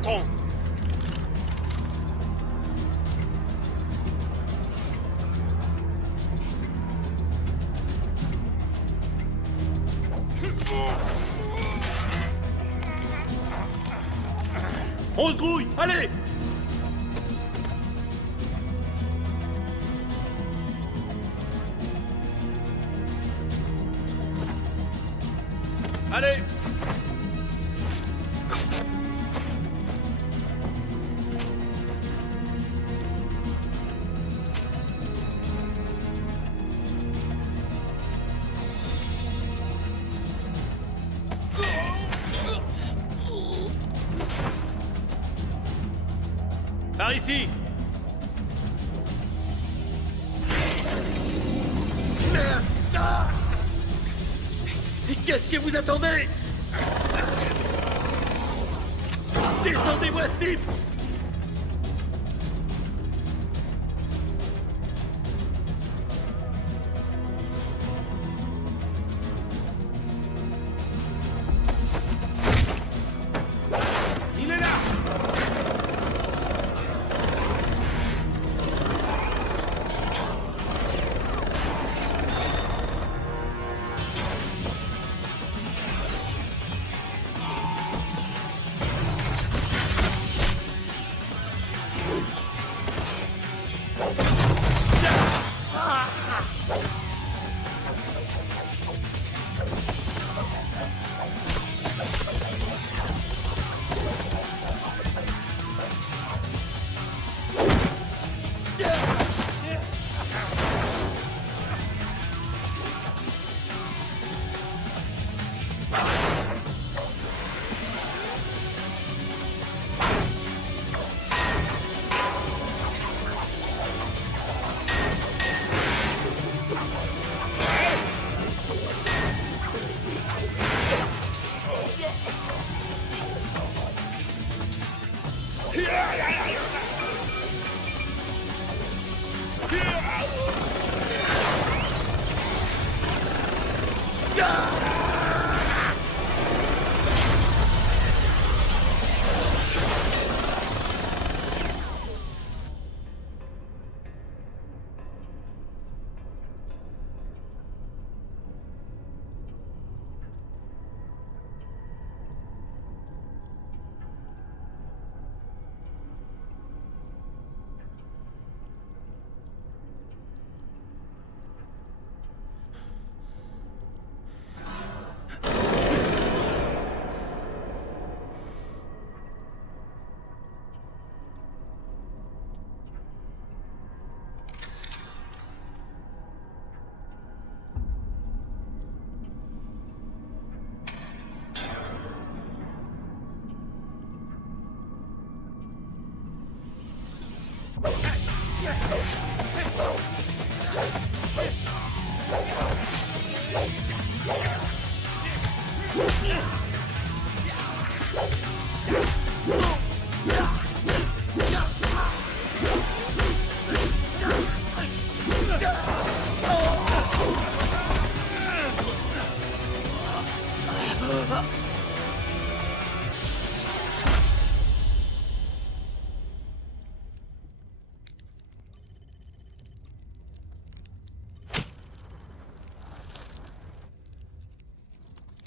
Attends. On se grouille, allez! Allez! Par ici! Merde! Ah! Qu'est-ce que vous attendez? Descendez-moi, Steve! Il est là!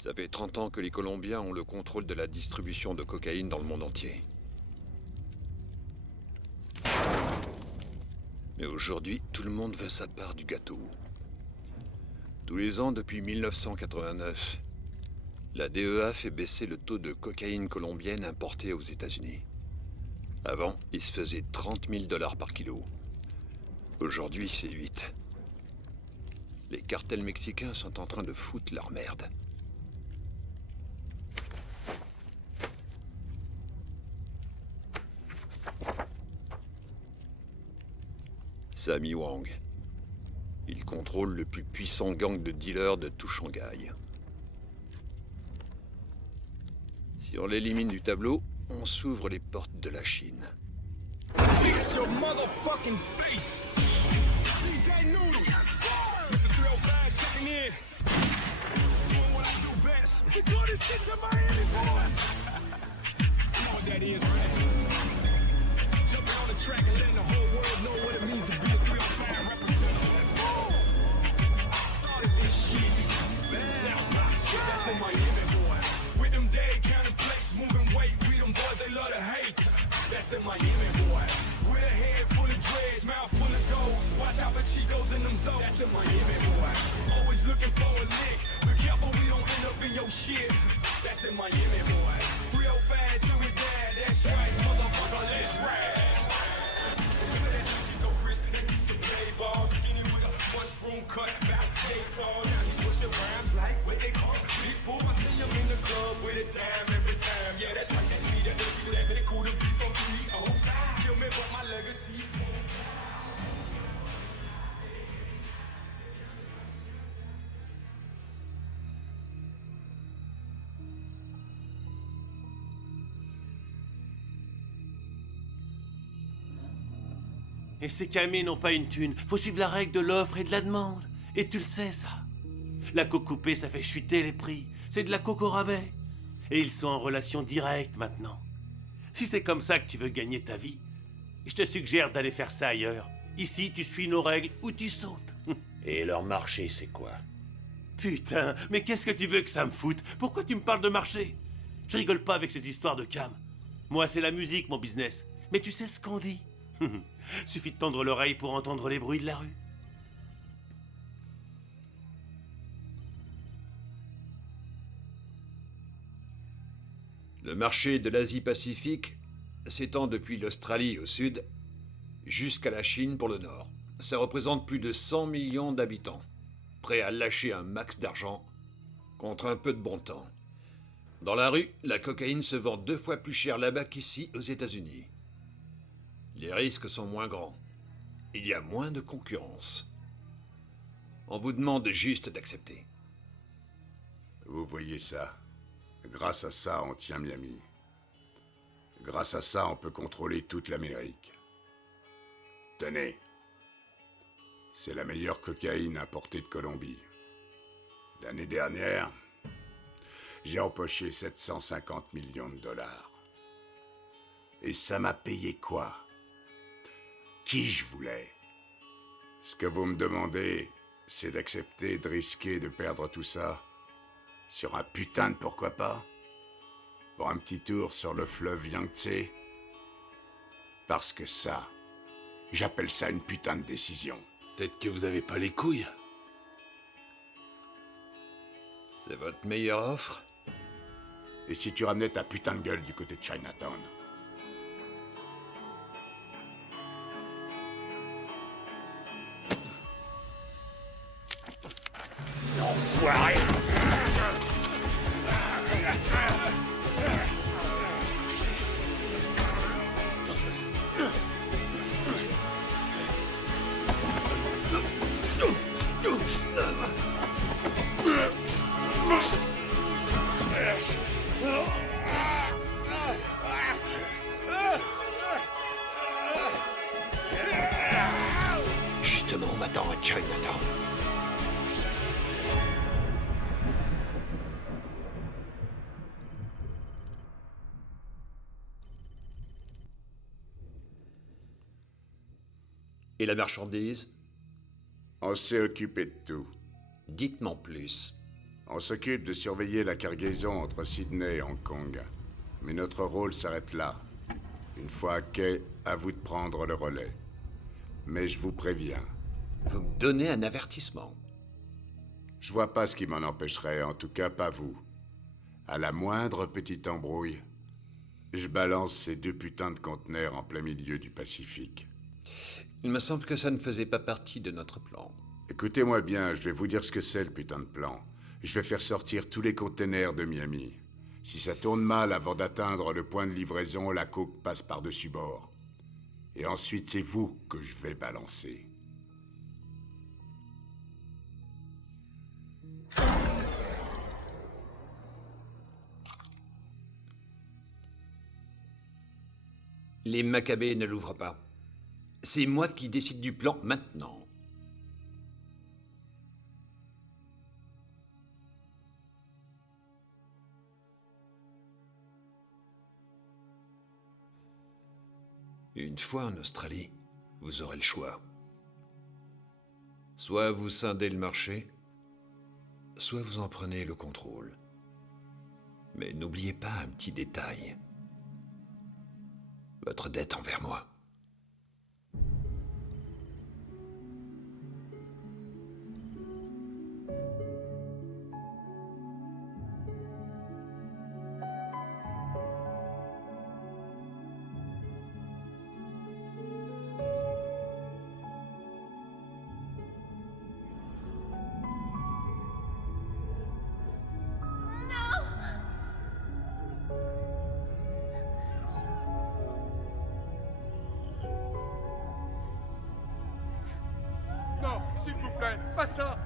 Ça fait 30 ans que les Colombiens ont le contrôle de la distribution de cocaïne dans le monde entier. Mais aujourd'hui, tout le monde veut sa part du gâteau. Tous les ans, depuis 1989, la DEA fait baisser le taux de cocaïne colombienne importée aux États-Unis. Avant, il se faisait 30 000 $ par kilo. Aujourd'hui, c'est 8. Les cartels mexicains sont en train de foutre leur merde. Sammy Wang. Il contrôle le plus puissant gang de dealers de tout Shanghai. Si on l'élimine du tableau, on s'ouvre les portes de la Chine. Fix your motherfucking face. DJ Noodle. Mr. 305 checking in. Doing what I do best. We do this shit to Miami boys. Come on, that is. Jumping on the track and letting the whole world know what it means to be a 305 representative. Started this shit. That's the Miami boys. With them day counting plates, moving weight. We them boys they love to hate. That's the Miami boys. With a head full of dreads, mouth full of goals. Watch out for Chicos in them zones. That's the Miami boys. Always looking for a lick. Be careful we don't end up in your shit. That's the Miami boys. 305 till we die. That's right, motherfucker. Let's ride. Remember that Chico Chris that used to play ball, skinny with a mushroom cut, about day tall. Now he's pushing rhymes like what they call big bull. I see him in the club with a dime every time. Yeah, that's right, that's me. That makes me that bit cool to be from 305. Kill me for my legacy. Et ces camés n'ont pas une thune. Faut suivre la règle de l'offre et de la demande. Et tu le sais, ça. La coque coupée, ça fait chuter les prix. C'est de la coque au rabais. Et ils sont en relation directe maintenant. Si c'est comme ça que tu veux gagner ta vie, je te suggère d'aller faire ça ailleurs. Ici, tu suis nos règles ou tu sautes. Et leur marché, c'est quoi? Putain, mais qu'est-ce que tu veux que ça me foute? Pourquoi tu me parles de marché? Je rigole pas avec ces histoires de cam. Moi, c'est la musique, mon business. Mais tu sais ce qu'on dit? Suffit de tendre l'oreille pour entendre les bruits de la rue. Le marché de l'Asie-Pacifique s'étend depuis l'Australie au sud jusqu'à la Chine pour le nord. Ça représente plus de 100 millions d'habitants, prêts à lâcher un max d'argent contre un peu de bon temps. Dans la rue, la cocaïne se vend 2 fois plus cher là-bas qu'ici aux États-Unis. Les risques sont moins grands. Il y a moins de concurrence. On vous demande juste d'accepter. Vous voyez ça? Grâce à ça, on tient Miami. Grâce à ça, on peut contrôler toute l'Amérique. Tenez. C'est la meilleure cocaïne importée de Colombie. L'année dernière, j'ai empoché 750 millions de dollars. Et ça m'a payé quoi? Qui je voulais. Ce que vous me demandez, c'est d'accepter de risquer de perdre tout ça sur un putain de pourquoi pas? Pour un petit tour sur le fleuve Yangtze? Parce que ça, j'appelle ça une putain de décision. Peut-être que vous avez pas les couilles. C'est votre meilleure offre? Et si tu ramenais ta putain de gueule du côté de Chinatown? Enfoiré! Justement, on m'attend à Chinatown. Et la marchandise? On s'est occupé de tout. Dites-m'en plus. On s'occupe de surveiller la cargaison entre Sydney et Hong Kong. Mais notre rôle s'arrête là. Une fois à quai, à vous de prendre le relais. Mais je vous préviens. Vous me donnez un avertissement. Je vois pas ce qui m'en empêcherait, en tout cas pas vous. À la moindre petite embrouille, je balance ces 2 putains de conteneurs en plein milieu du Pacifique. Il me semble que ça ne faisait pas partie de notre plan. Écoutez-moi bien, je vais vous dire ce que c'est le putain de plan. Je vais faire sortir tous les containers de Miami. Si ça tourne mal avant d'atteindre le point de livraison, la coke passe par-dessus bord. Et ensuite, c'est vous que je vais balancer. Les Maccabées ne l'ouvrent pas. C'est moi qui décide du plan maintenant. Une fois en Australie, vous aurez le choix. Soit vous scindez le marché, soit vous en prenez le contrôle. Mais n'oubliez pas un petit détail. Votre dette envers moi. Non, s'il vous plaît, pas ça.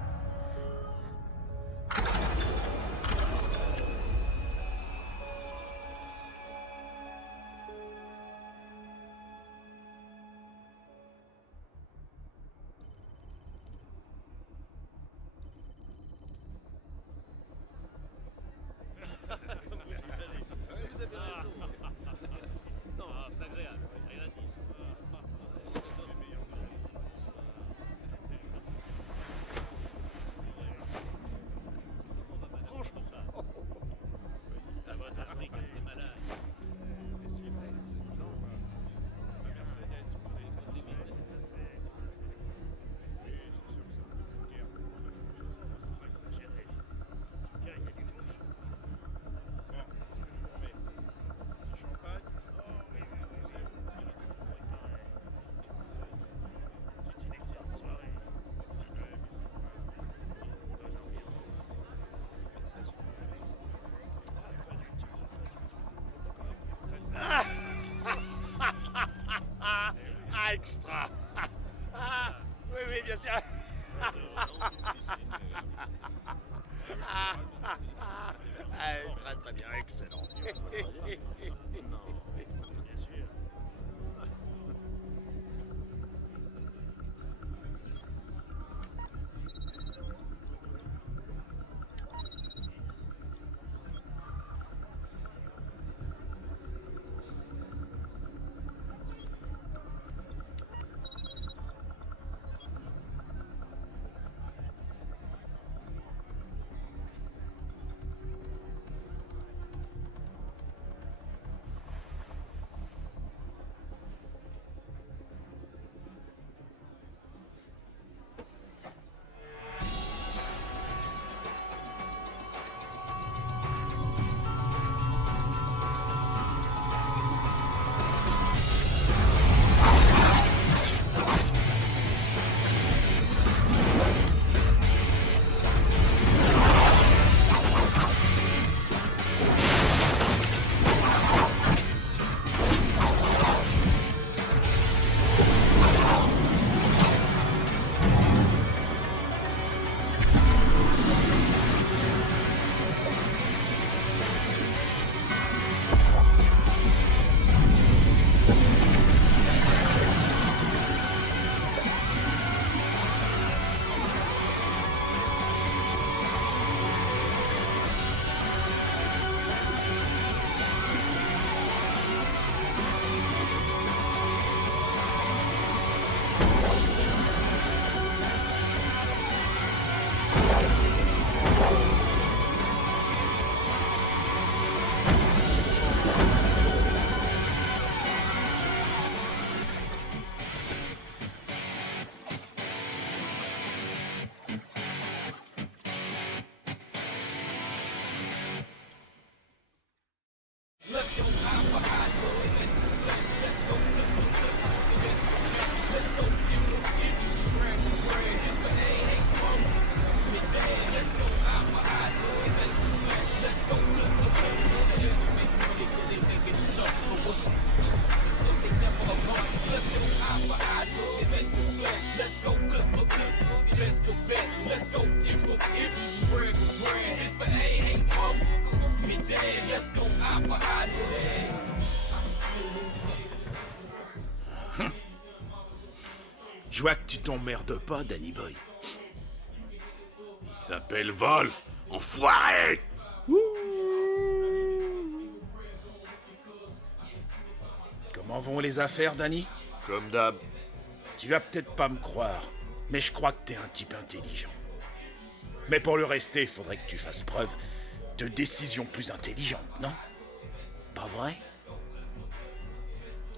Ah, extra. Ah, oui, oui, bien sûr. Très, très bien, excellent. Je vois que tu t'emmerdes pas, Danny Boy. Il s'appelle Wolf, enfoiré! Comment Comment vont les affaires, Danny? Comme d'hab. Tu vas peut-être pas me croire, mais je crois que t'es un type intelligent. Mais pour le rester, faudrait que tu fasses preuve de décision plus intelligente, non? Pas vrai?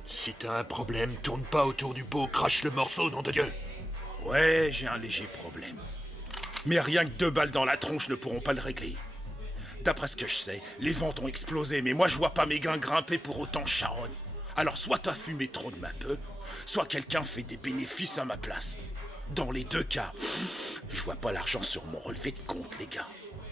Si t'as un problème, tourne pas autour du pot, crache le morceau, nom de Dieu. Ouais, j'ai un léger problème. Mais rien que 2 balles dans la tronche ne pourront pas le régler. D'après ce que je sais, les ventes ont explosé, mais moi je vois pas mes gains grimper pour autant charogne. Alors soit t'as fumé trop de ma peu, soit quelqu'un fait des bénéfices à ma place. Dans les 2 cas, je vois pas l'argent sur mon relevé de compte, les gars.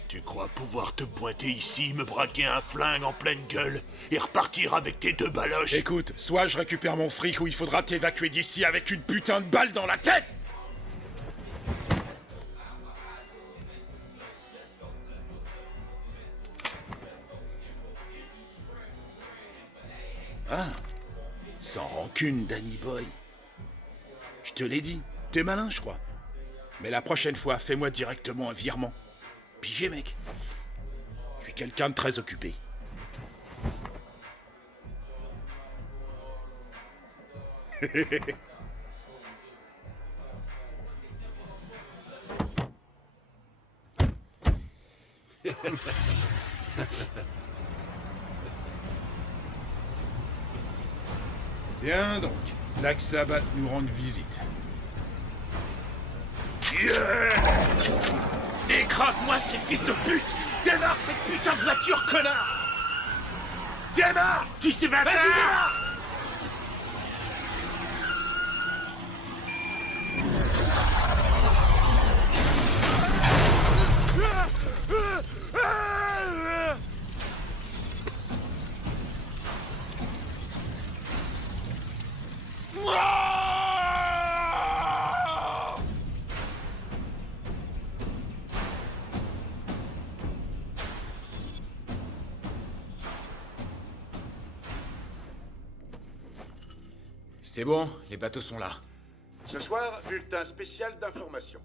Tu crois pouvoir te pointer ici, me braquer un flingue en pleine gueule et repartir avec tes 2 baloches? Écoute, soit je récupère mon fric ou il faudra t'évacuer d'ici avec une putain de balle dans la tête! Ah, sans rancune, Danny Boy. Je te l'ai dit, t'es malin, je crois. Mais la prochaine fois, fais-moi directement un virement. Pigé, mec. Je suis quelqu'un de très occupé. Bien donc, Black Sabbath nous rend visite. Écrase-moi ces fils de pute! Démarre cette putain de voiture, connard! Démarre! Tu sais bâtard! Vas-y, démarre! C'est bon, les bateaux sont là. Ce soir, bulletin spécial d'information.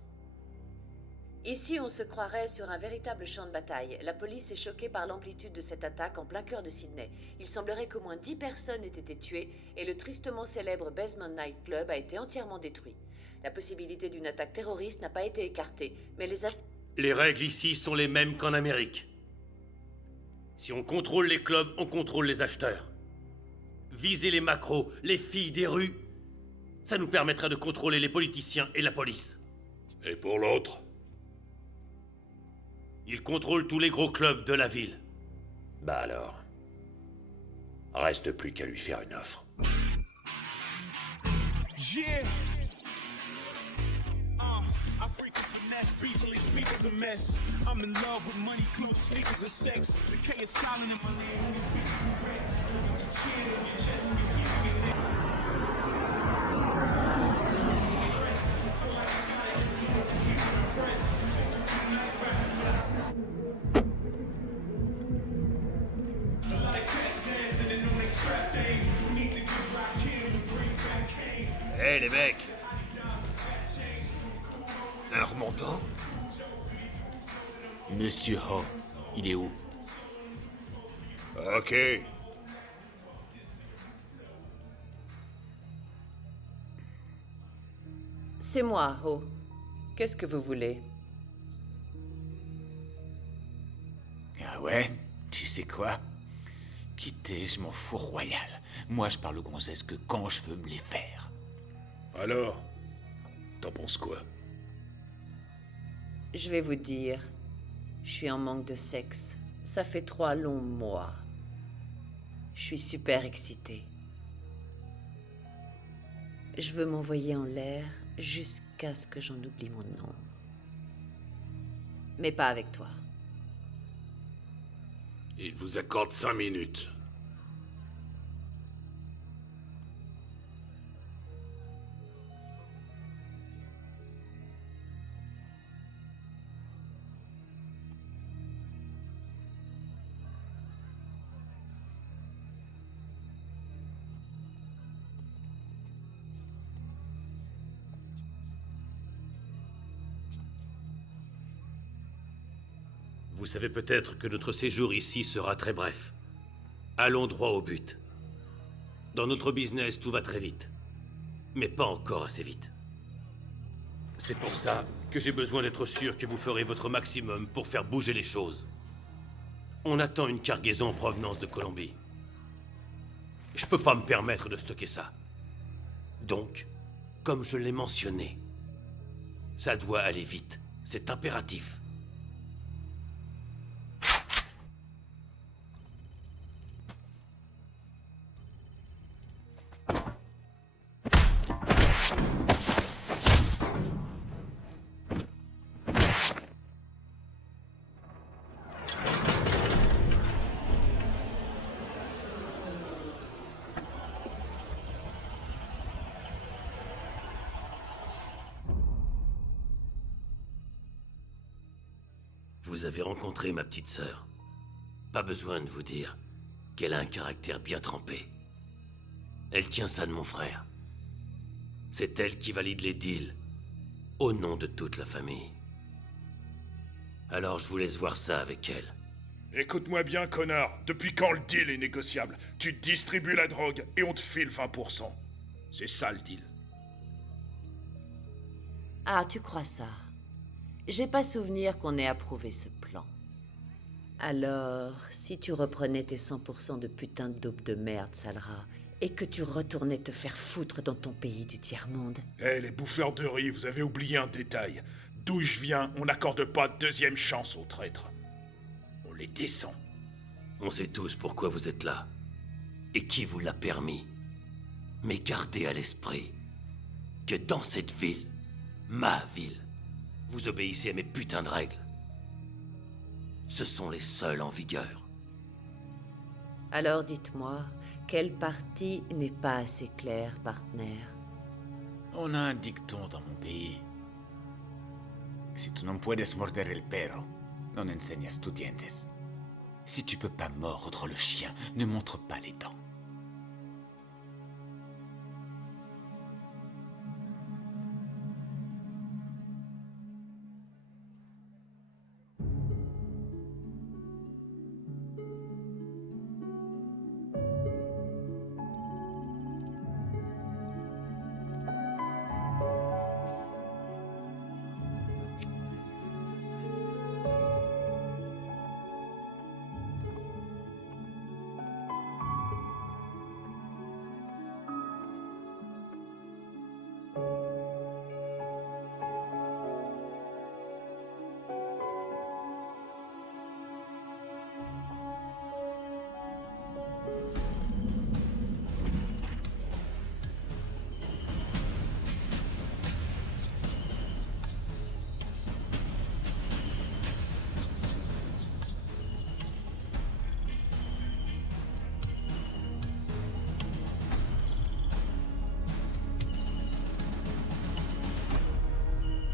Ici, on se croirait sur un véritable champ de bataille. La police est choquée par l'amplitude de cette attaque en plein cœur de Sydney. Il semblerait qu'au moins 10 personnes aient été tuées et le tristement célèbre Basement Night Club a été entièrement détruit. La possibilité d'une attaque terroriste n'a pas été écartée, mais Les règles ici sont les mêmes qu'en Amérique. Si on contrôle les clubs, on contrôle les acheteurs. Viser les macros, les filles des rues, ça nous permettrait de contrôler les politiciens et la police. Et pour l'autre? Ils contrôlent tous les gros clubs de la ville. Bah alors, reste plus qu'à lui faire une offre. Yeah. I frequent the next beefly speakers a mess. I'm in love with money, clothes, sneakers, and sex. The K is silent in my name. Hé les mecs! Un remontant? Monsieur Ho, il est où? Ok. c'est moi, Ho. Qu'est-ce que vous voulez? Ah ouais? Tu sais quoi? Quitter, je m'en fous royal. Moi, je parle aux gonzesses que quand je veux me les faire. Alors, t'en penses quoi? Je vais vous dire, je suis en manque de sexe. Ça fait 3 longs mois. Je suis super excitée. Je veux m'envoyer en l'air jusqu'à ce que j'en oublie mon nom. Mais pas avec toi. Il vous accorde 5 minutes. Vous savez peut-être que notre séjour ici sera très bref. Allons droit au but. Dans notre business, tout va très vite. Mais pas encore assez vite. C'est pour ça que j'ai besoin d'être sûr que vous ferez votre maximum pour faire bouger les choses. On attend une cargaison en provenance de Colombie. Je peux pas me permettre de stocker ça. Donc, comme je l'ai mentionné, ça doit aller vite. C'est impératif. Vous avez rencontré ma petite sœur. Pas besoin de vous dire qu'elle a un caractère bien trempé. Elle tient ça de mon frère. C'est elle qui valide les deals, au nom de toute la famille. Alors je vous laisse voir ça avec elle. Écoute-moi bien, connard. Depuis quand le deal est négociable? Tu distribues la drogue et on te file 20%. C'est ça le deal. Ah, tu crois ça? J'ai pas souvenir qu'on ait approuvé ce plan. Alors, si tu reprenais tes 100% de putain de dope de merde, sale rat, et que tu retournais te faire foutre dans ton pays du tiers-monde... Eh, les bouffeurs de riz, vous avez oublié un détail. D'où je viens, on n'accorde pas de deuxième chance aux traîtres. On les descend. On sait tous pourquoi vous êtes là. Et qui vous l'a permis. Mais gardez à l'esprit que dans cette ville, ma ville, vous obéissez à mes putains de règles. Ce sont les seules en vigueur. Alors dites-moi, quelle partie n'est pas assez claire, partenaire? On a un dicton dans mon pays. Si tu no puedes morder el perro, non enseñas tus dientes. Si tu peux pas mordre le chien, ne montre pas les dents.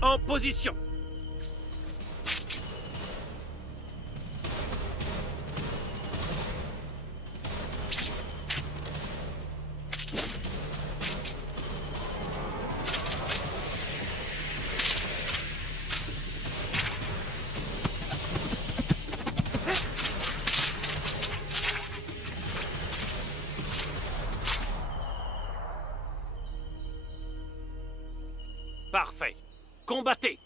En position! Parfait. Combattez!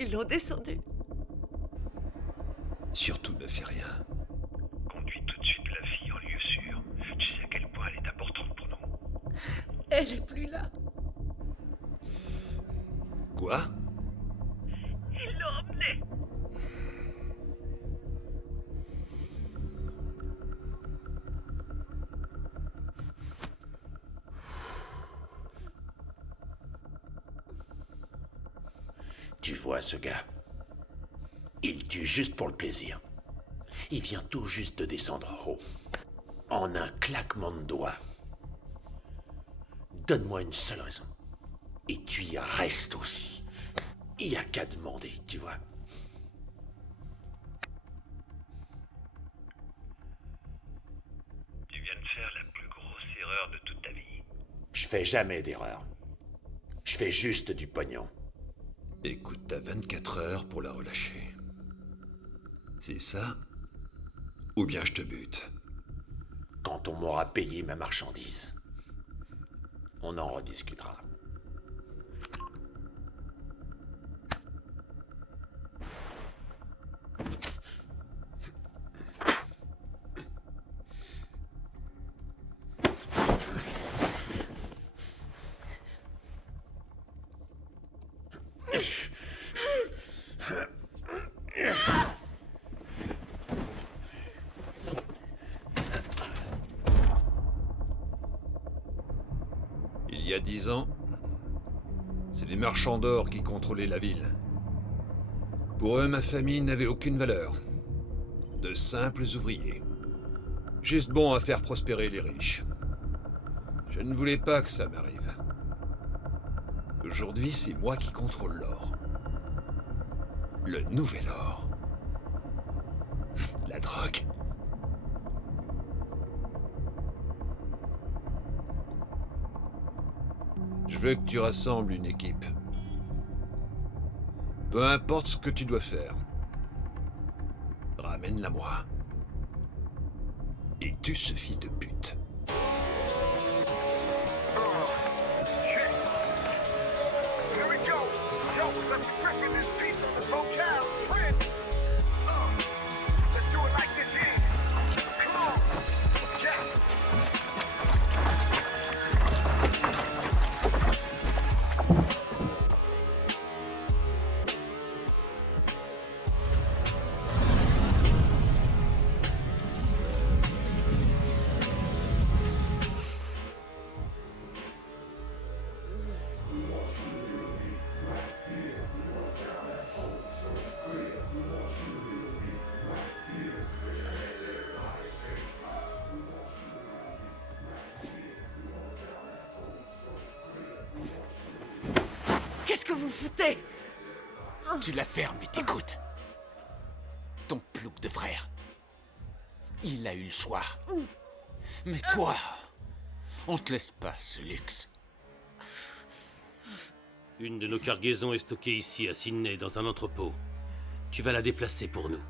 Ils l'ont descendue. Surtout ne fais rien. Conduis tout de suite la fille en lieu sûr. Tu sais à quel point elle est importante pour nous. Elle est plus là. Quoi? Ils l'ont emmenée. Tu vois ce gars? Il tue juste pour le plaisir. Il vient tout juste de descendre en haut. En un claquement de doigts. Donne-moi une seule raison. Et tu y restes aussi. Il n'y a qu'à demander, tu vois. Tu viens de faire la plus grosse erreur de toute ta vie. Je fais jamais d'erreur. Je fais juste du pognon. Écoute, t'as 24 heures pour la relâcher. C'est ça? Ou bien je te bute. Quand on m'aura payé ma marchandise, on en rediscutera. Il y a 10 ans, c'est les marchands d'or qui contrôlaient la ville. Pour eux, ma famille n'avait aucune valeur. De simples ouvriers. Juste bons à faire prospérer les riches. Je ne voulais pas que ça m'arrive. Aujourd'hui, c'est moi qui contrôle l'or. Le nouvel or. La drogue. Je veux que tu rassembles une équipe. Peu importe ce que tu dois faire. Ramène-la moi. Et tue ce fils de pute. Here we go. Yo, let's break this piece of the hotel. Friends. Let's do it like this here. Come on. Yeah. Qu'est-ce que vous foutez? Tu la fermes et t'écoutes. Ton plouc de frère. Il a eu le choix. Mais toi, on te laisse pas ce luxe. Une de nos cargaisons est stockée ici à Sydney dans un entrepôt. Tu vas la déplacer pour nous.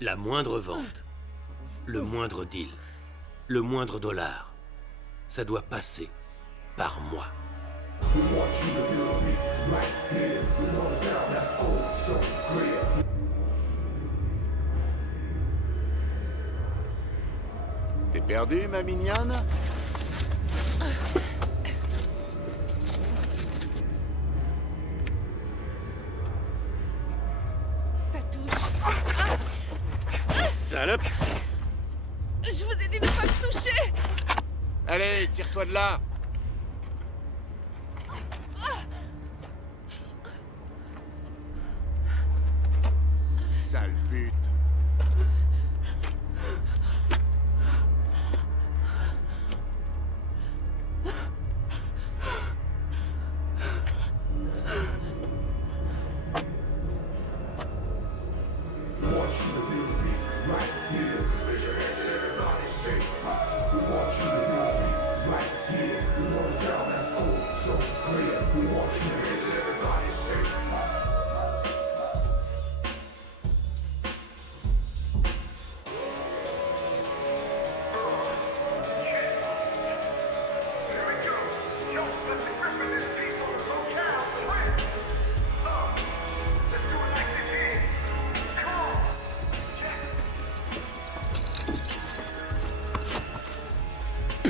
La moindre vente, le moindre deal, le moindre dollar, ça doit passer par moi. T'es perdu, ma mignonne? Ta touche. Salope! Je vous ai dit de ne pas me toucher. Allez, tire-toi de là! Sale pute!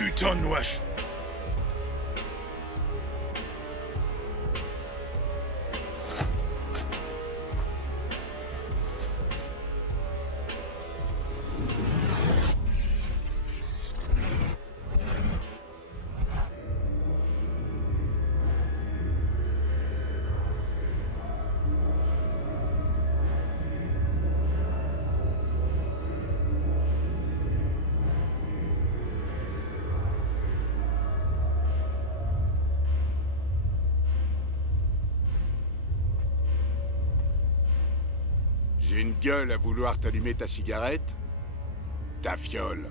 putain de wesh. J'ai une gueule à vouloir t'allumer ta cigarette? Ta fiole.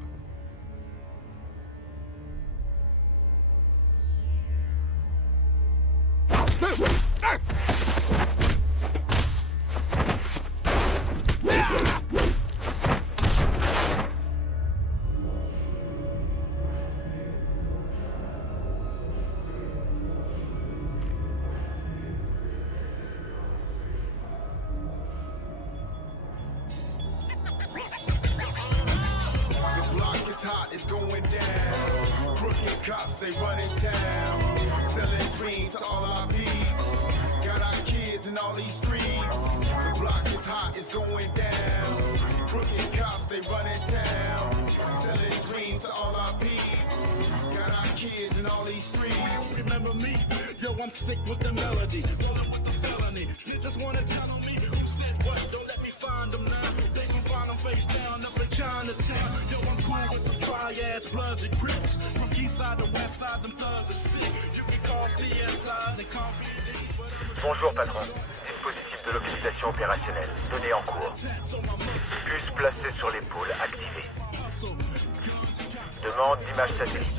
It's going down. Crooked cops, they running town. Selling dreams to all our peeps. Got our kids in all these streets. The block is hot, it's going down. Crooked cops, they running town. Selling dreams to all our peeps. Got our kids in all these streets. Remember me? Yo, I'm sick with the melody. Rolling with the felony. Snitches wanna tell on me. Who said what? Don't let me find them now. They can find them face down up in Chinatown. Yo, I'm cool with some dry-ass bloods and crips. From east side to west side, them thugs are sick. You can call CSIs and call me. Bonjour patron, dispositif de localisation opérationnelle, données en cours. Bus placé sur l'épaule, activé. Demande d'image satellite.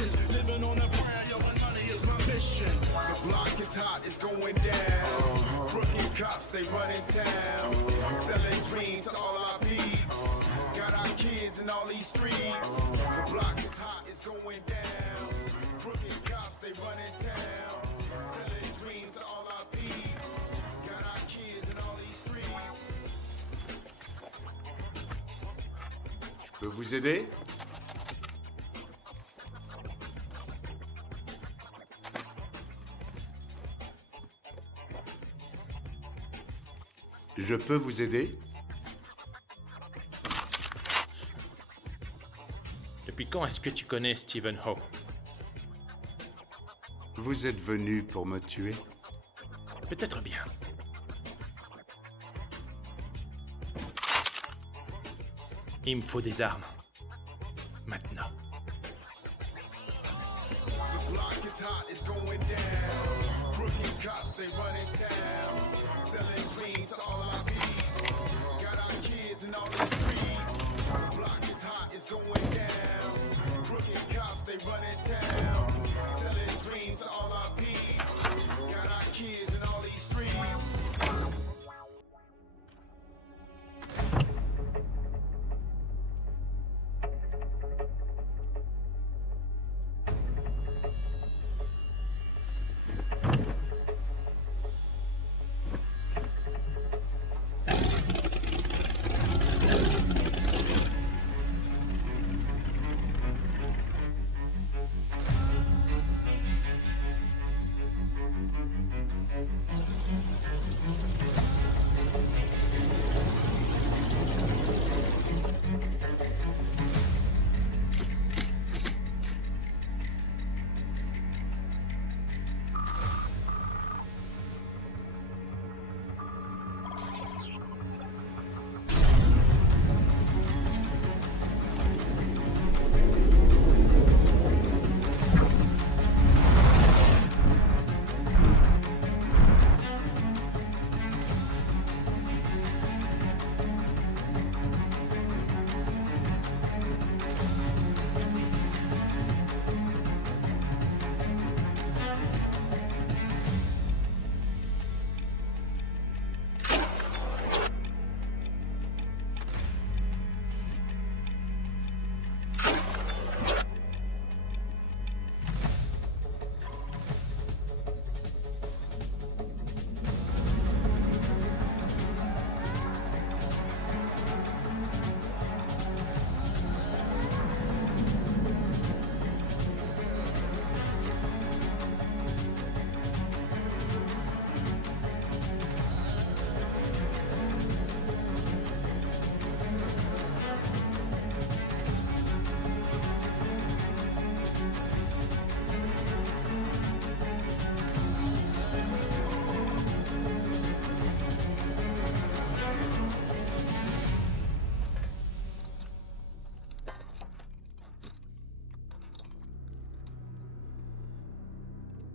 The block is hot, it's going down. Crooked cops, they running town. Selling dreams to all our peeps. Got our kids in all these streets. The block is hot, it's going down. Crooked cops, they running town. Selling dreams to all our peeps. Got our kids in all these streets. Je peux vous aider? Je peux vous aider? Depuis quand est-ce que tu connais Stephen Ho? Vous êtes venu pour me tuer? Peut-être bien. Il me faut des armes. Maintenant. The block is hot, it's going down. Crooked cops, they running town. Selling dreams to all our peeps. Got our kids in all the streets. The block is hot, it's going down. Crooked cops, they running town. Selling dreams to all our peeps. Got our kids in all these streets.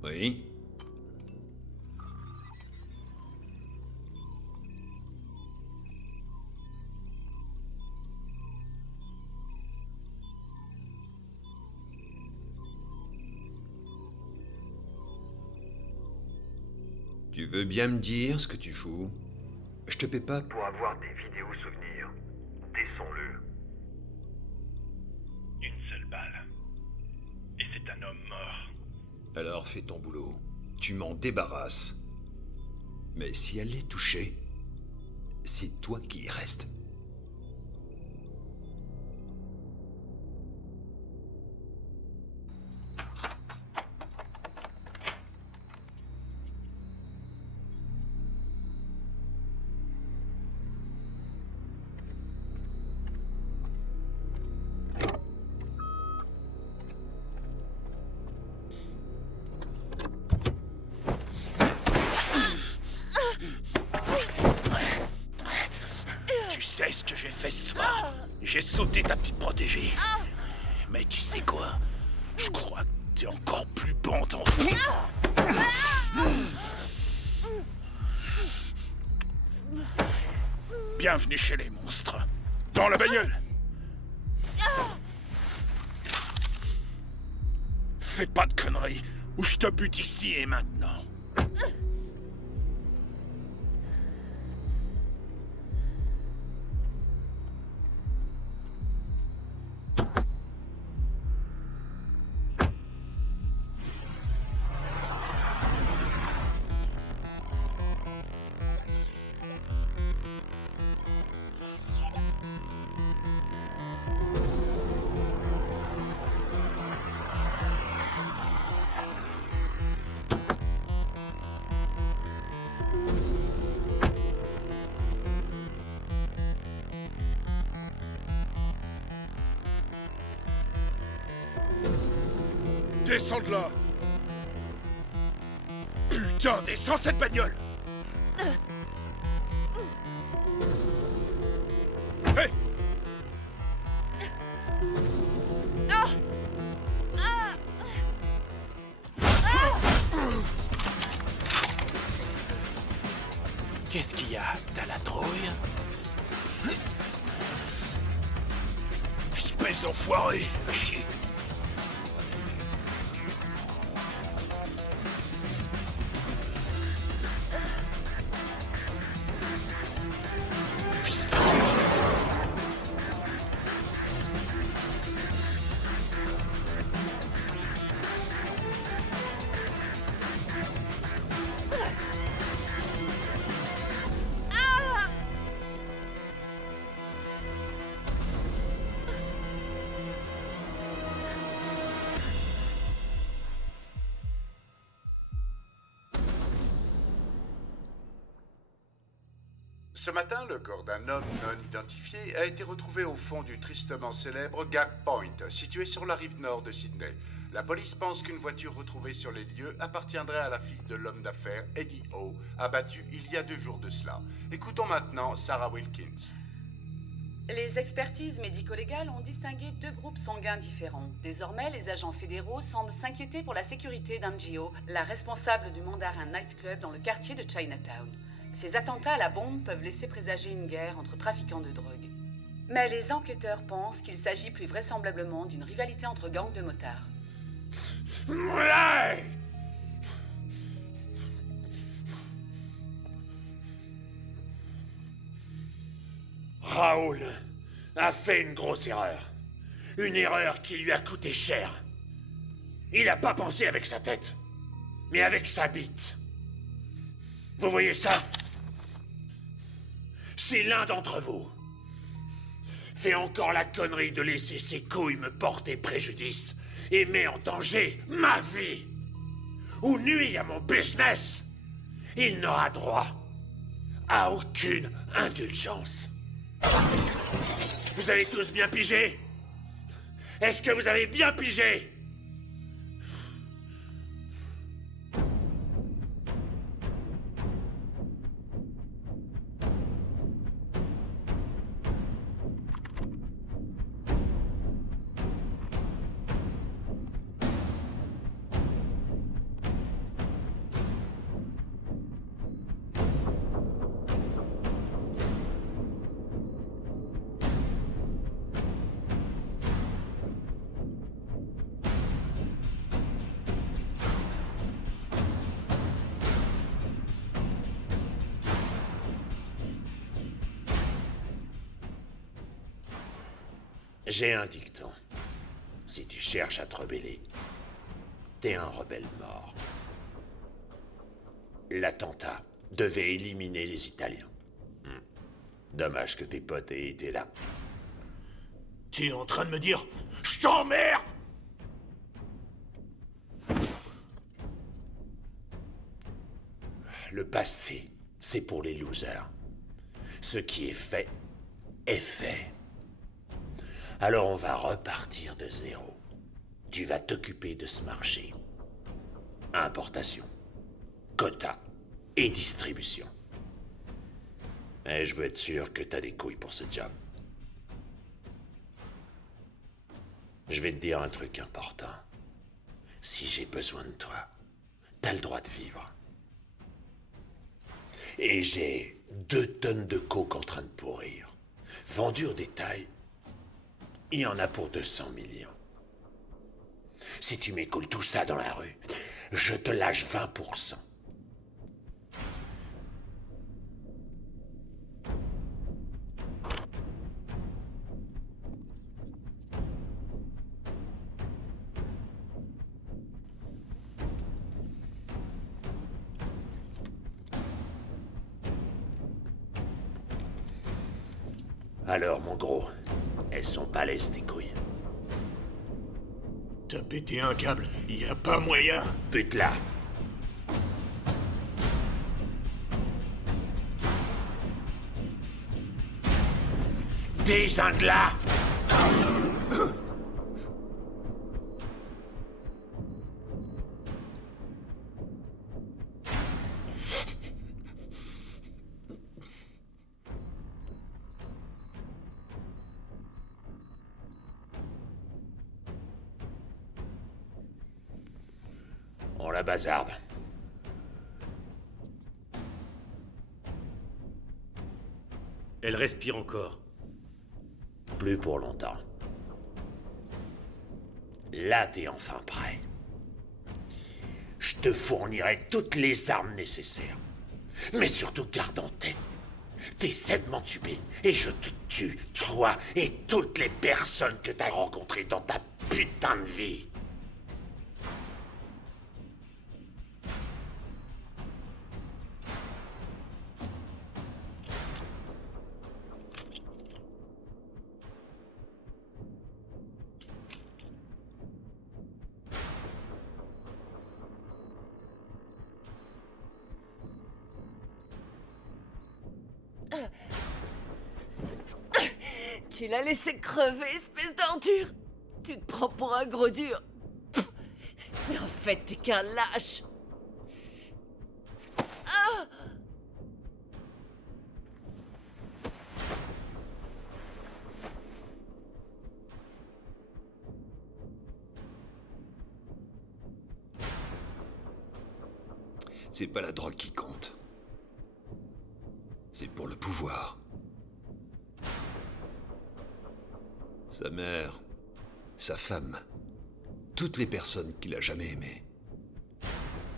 Oui? Tu veux bien me dire ce que tu fous? Je te paie pas Pour avoir des vidéos souvenirs, descends-le. Une seule balle. Et c'est un homme mort. Alors fais ton boulot. Tu m'en débarrasses. Mais si elle est touchée, c'est toi qui y reste. Tu sais ce que j'ai fait ce soir? J'ai sauté ta petite protégée. Mais tu sais quoi? Je crois que t'es encore plus bandant. Bienvenue chez les monstres. Dans la bagnole. Fais pas de conneries, ou je te bute ici et maintenant. Descends de là! Putain, descends cette bagnole! Hé! Qu'est-ce qu'il y a? T'as la trouille? Espèce d'enfoiré, à chier! Ce matin, le corps d'un homme non identifié a été retrouvé au fond du tristement célèbre Gap Point, situé sur la rive nord de Sydney. La police pense qu'une voiture retrouvée sur les lieux appartiendrait à la fille de l'homme d'affaires Eddie O, abattu il y a 2 jours de cela. Écoutons maintenant Sarah Wilkins. Les expertises médico-légales ont distingué 2 groupes sanguins différents. Désormais, les agents fédéraux semblent s'inquiéter pour la sécurité d'Anjio, la responsable du Mandarin Nightclub dans le quartier de Chinatown. Ces attentats à la bombe peuvent laisser présager une guerre entre trafiquants de drogue. Mais les enquêteurs pensent qu'il s'agit plus vraisemblablement d'une rivalité entre gangs de motards. Ouais! Raoul a fait une grosse erreur. Une erreur qui lui a coûté cher. Il n'a pas pensé avec sa tête, mais avec sa bite. Vous voyez ça? Si l'un d'entre vous fait encore la connerie de laisser ses couilles me porter préjudice et met en danger ma vie ou nuit à mon business, il n'aura droit à aucune indulgence. Vous avez tous bien pigé? Est-ce que vous avez bien pigé? J'ai un dicton. Si tu cherches à te rebeller, t'es un rebelle mort. L'attentat devait éliminer les Italiens. Dommage que tes potes aient été là. Tu es en train de me dire « Je t'emmerde !» Le passé, c'est pour les losers. Ce qui est fait. Alors on va repartir de zéro. Tu vas t'occuper de ce marché. Importation, quota et distribution. Et je veux être sûr que t'as des couilles pour ce job. Je vais te dire un truc important. Si j'ai besoin de toi, t'as le droit de vivre. Et j'ai 2 tonnes de coke en train de pourrir. Vendu au détail, il y en a pour 200 millions. Si tu m'écoules tout ça dans la rue, je te lâche 20%. Alors, mon gros, elles sont balèzes tes couilles. T'as pété un câble, y a pas moyen. Pute-la. Désingue-la. On la bazarde. Elle respire encore. Plus pour longtemps. Là, t'es enfin prêt. Je te fournirai toutes les armes nécessaires. Mais surtout, garde en tête. T'essaies de m'entuber et je te tue, toi et toutes les personnes que t'as rencontrées dans ta putain de vie. Tu l'as laissé crever, espèce d'ordure. Tu te prends pour un gros dur. Pff. Mais en fait, t'es qu'un lâche. Ah! C'est pas la drogue qui compte. C'est pour le pouvoir. Sa mère, sa femme, toutes les personnes qu'il a jamais aimées.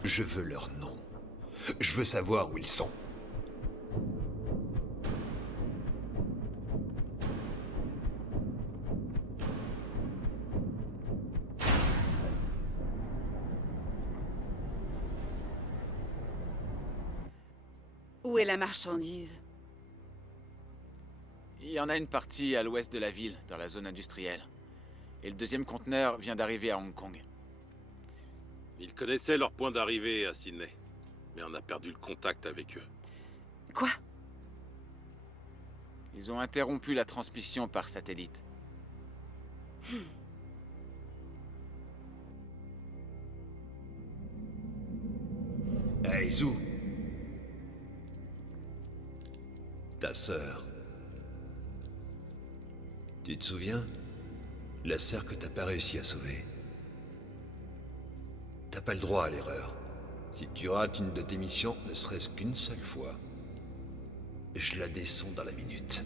Je veux leur nom. Je veux savoir où ils sont. Où est la marchandise? Il y en a une partie à l'ouest de la ville, dans la zone industrielle. Et le deuxième conteneur vient d'arriver à Hong Kong. Ils connaissaient leur point d'arrivée à Sydney, mais on a perdu le contact avec eux. Quoi? Ils ont interrompu la transmission par satellite. Hey, Zou. Ta sœur. Tu te souviens? La sœur que t'as pas réussi à sauver. T'as pas le droit à l'erreur. Si tu rates une de tes missions, ne serait-ce qu'une seule fois, je la descends dans la minute.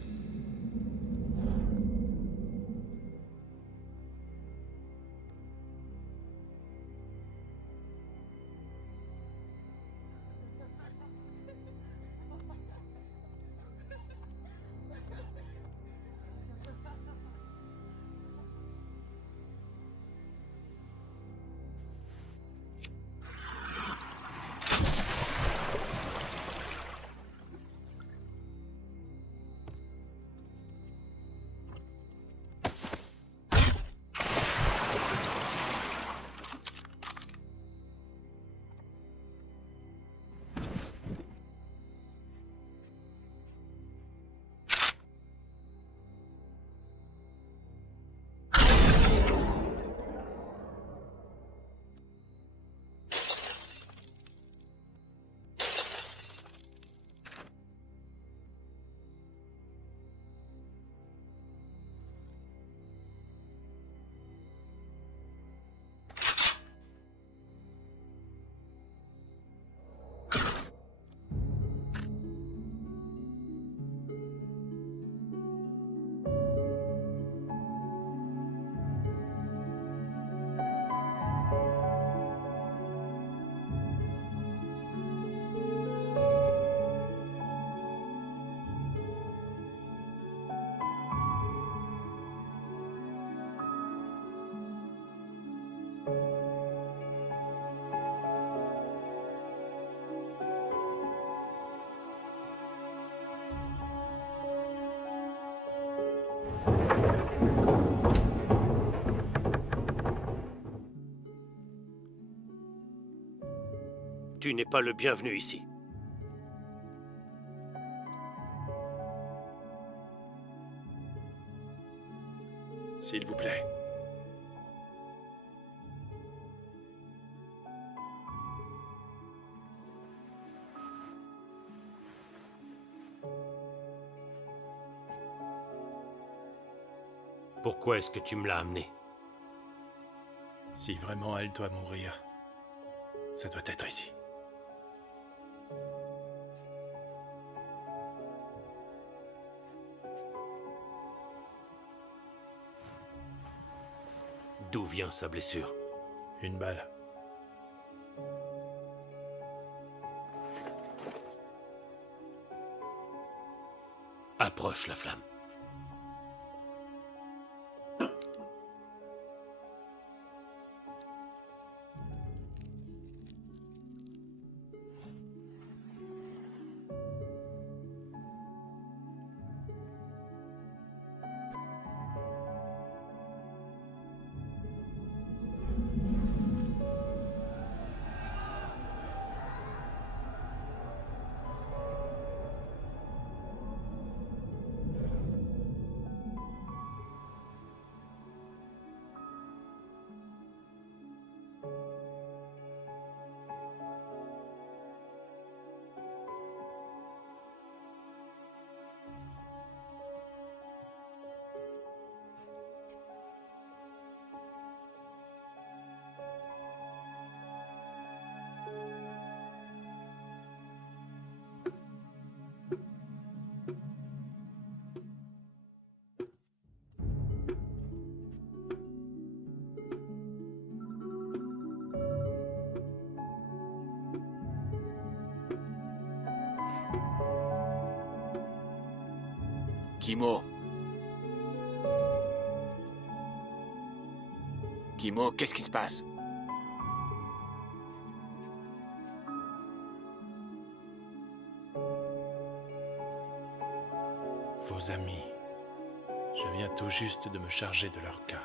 Tu n'es pas le bienvenu ici. S'il vous plaît. Pourquoi est-ce que tu me l'as amené? Si vraiment elle doit mourir, ça doit être ici. D'où vient sa blessure? Une balle. Approche la flamme. Kimo. Kimo, qu'est-ce qui se passe? Vos amis. Je viens tout juste de me charger de leur cas.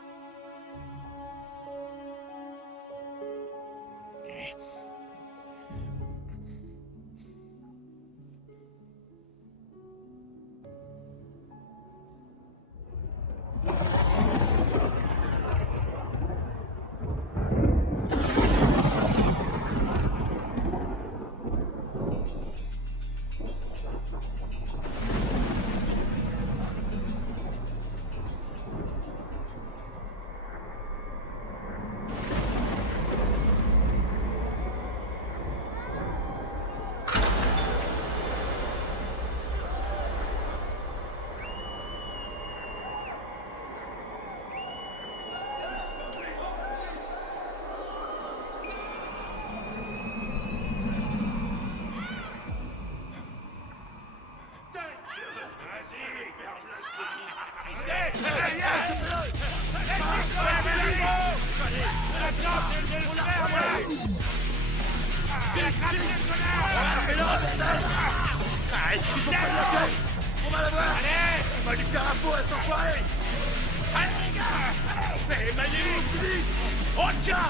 Arrête, tu sais, on va la voir. Allez, on va lui faire un pot à cet enfoiré. Allez, les gars, allez, Magnifique, vite. Oh, tiens,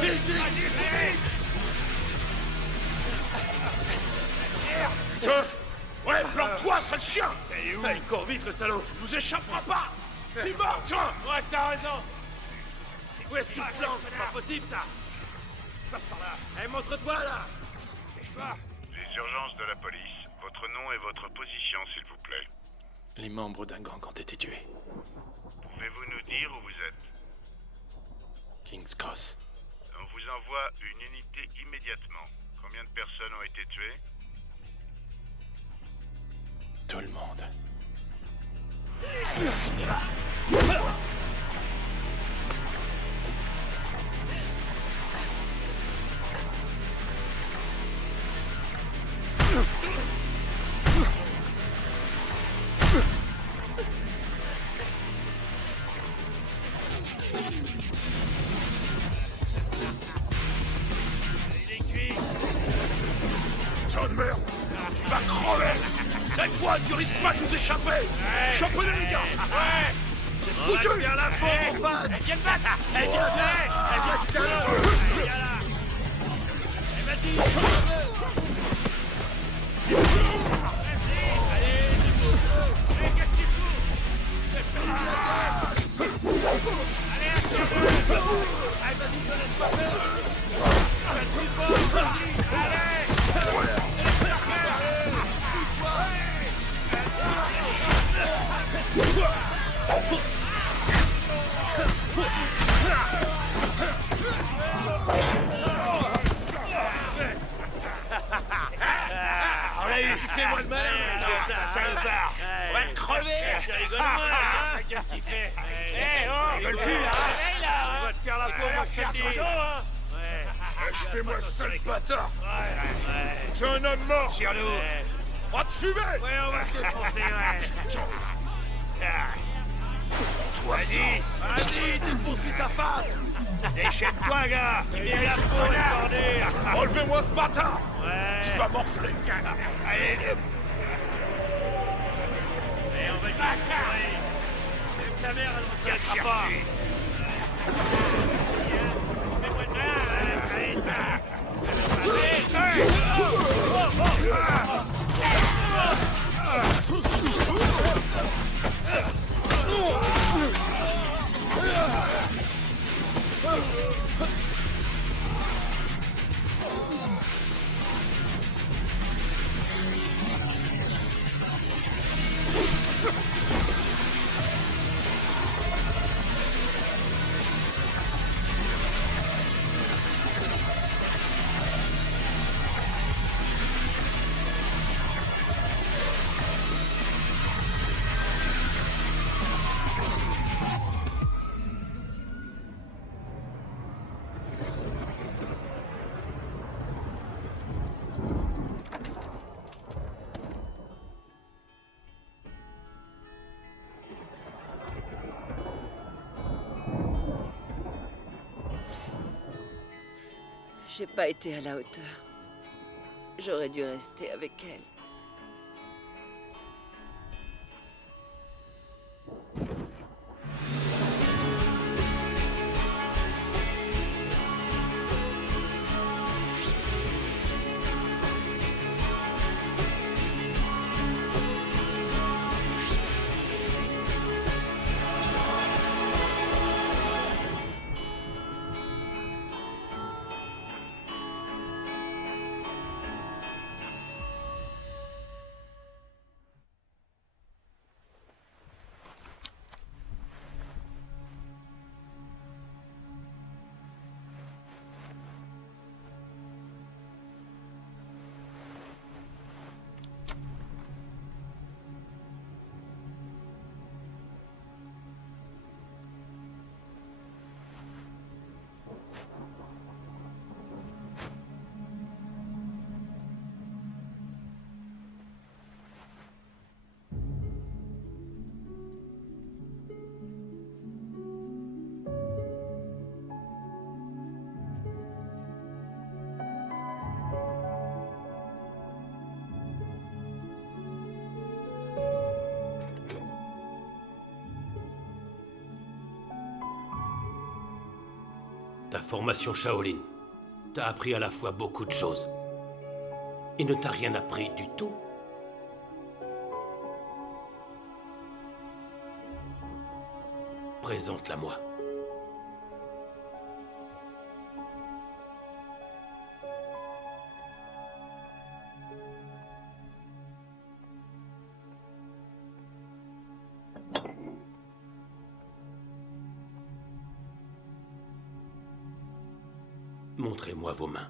vite, vite. Putain. Ouais, planque-toi, sale chien. Il court vite, le salaud. Il nous échappera pas. C'est mort, tiens. Ouais, t'as raison. Où est-ce qu'il se plante? C'est pas possible, ça. Passe par là. Allez, montre-toi, là. Dépêche-toi. Les urgences de la police. Votre nom et votre position, s'il vous plaît. Les membres d'un gang ont été tués. Pouvez-vous nous dire où vous êtes? King's Cross. On vous envoie une unité immédiatement. Combien de personnes ont été tuées? Tout le monde. Putain de merde. Tu vas crever. Cette fois, tu risques pas de nous échapper. Chopez-les, les gars. Ouais. C'est foutu. Viens là, mon pote. Elle vient de battre. Elle vient là. Elle vient là. On l'a eu, fais-moi le malin, salopard. On va te crever. Tu rigoles moins, hein. Qu'est-ce qu'il fait? Eh, oh, rigole plus, là. On va te faire la peau, moi, je te le dis. Je fais moi seul bâtard. Tu es un homme mort. Tire-nous. On va te fumer. Ouais, on va te défoncer, ouais. Vas-y, défonce-lui sa face. Déchaîne-toi, gars. Il est la peau, bordure. Enlevez-moi ce bâtard. Ouais. Tu vas morfler. Allez. Et on va le bâtard. Même sa mère, elle ne tiendra pas. Fais-moi le malin. Allez, ça. Allez. J'ai pas été à la hauteur. J'aurais dû rester avec elle. Ta formation Shaolin t'a appris à la fois beaucoup de choses et ne t'a rien appris du tout. Présente-la-moi. Montrez-moi vos mains.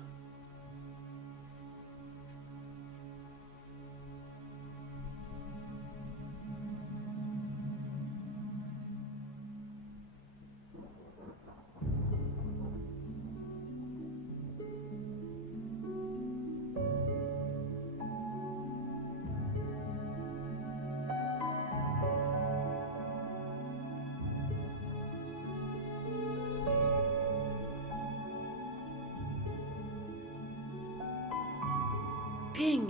Ping!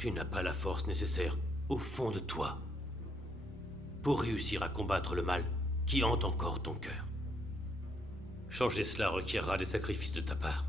Tu n'as pas la force nécessaire au fond de toi pour réussir à combattre le mal qui hante encore ton cœur. Changer cela requierra des sacrifices de ta part.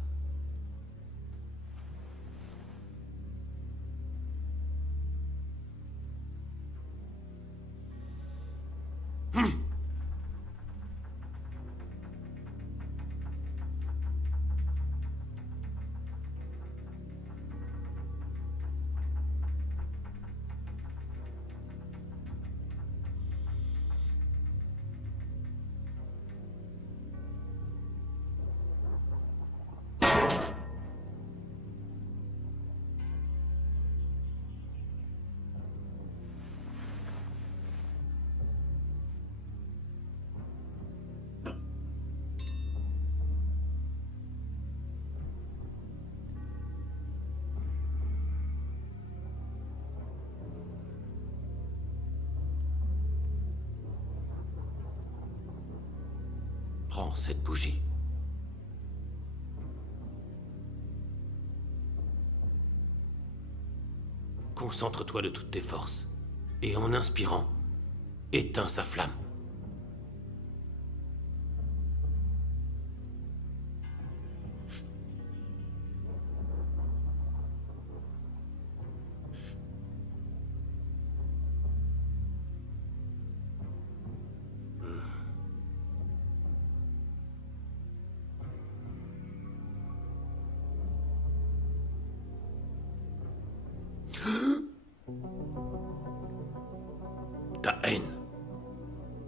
Prends cette bougie. Concentre-toi de toutes tes forces, et en inspirant, éteins sa flamme. Ta haine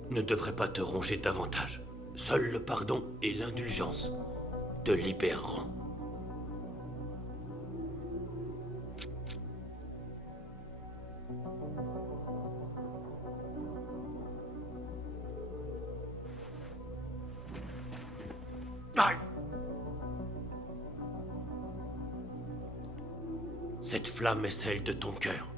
ne devrait pas te ronger davantage. Seul le pardon et l'indulgence te libéreront. Aïe! Cette flamme est celle de ton cœur.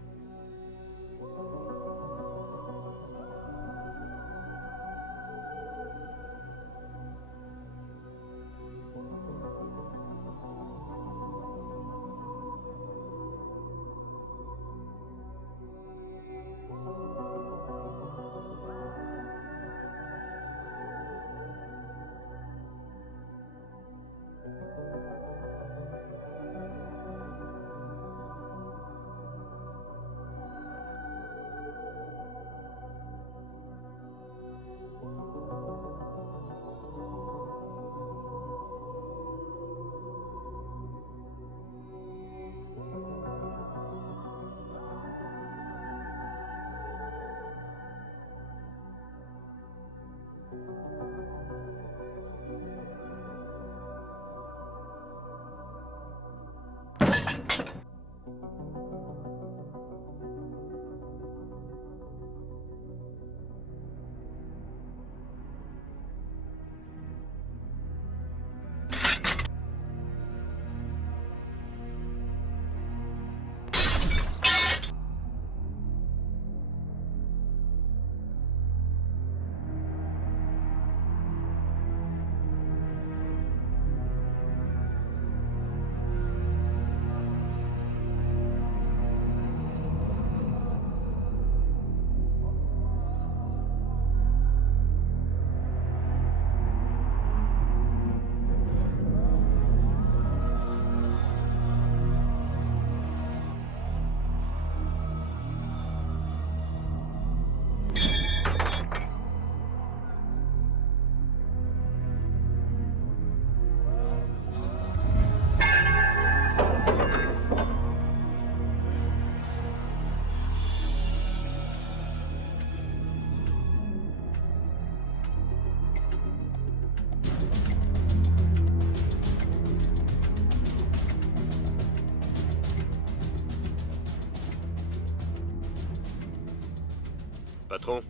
Patron,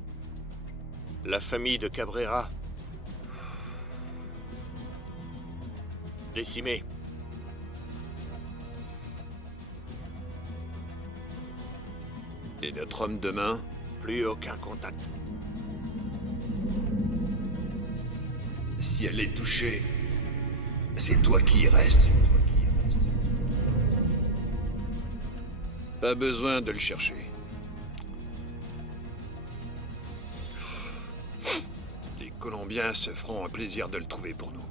la famille de Cabrera, décimée. Et notre homme de main? Plus aucun contact. Si elle est touchée, c'est toi qui y restes. Pas besoin de le chercher. Les Colombiens se feront un plaisir de le trouver pour nous.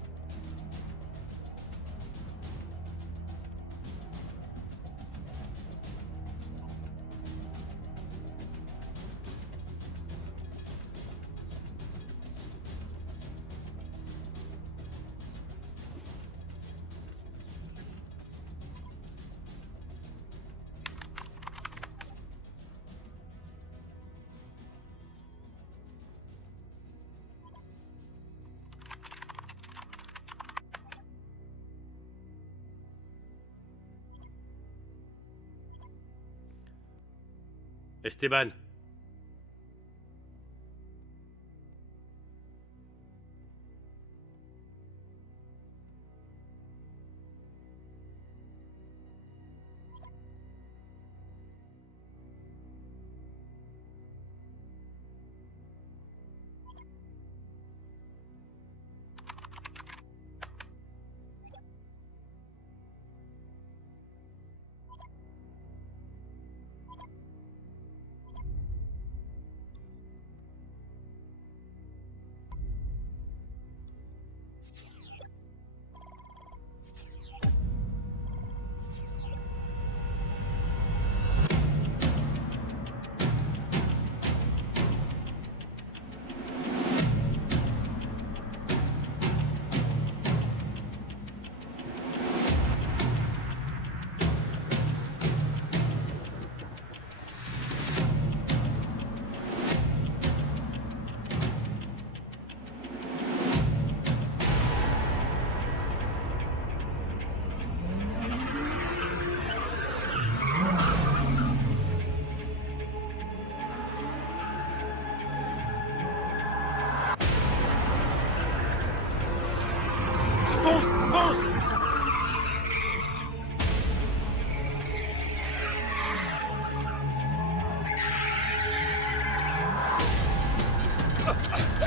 Esteban.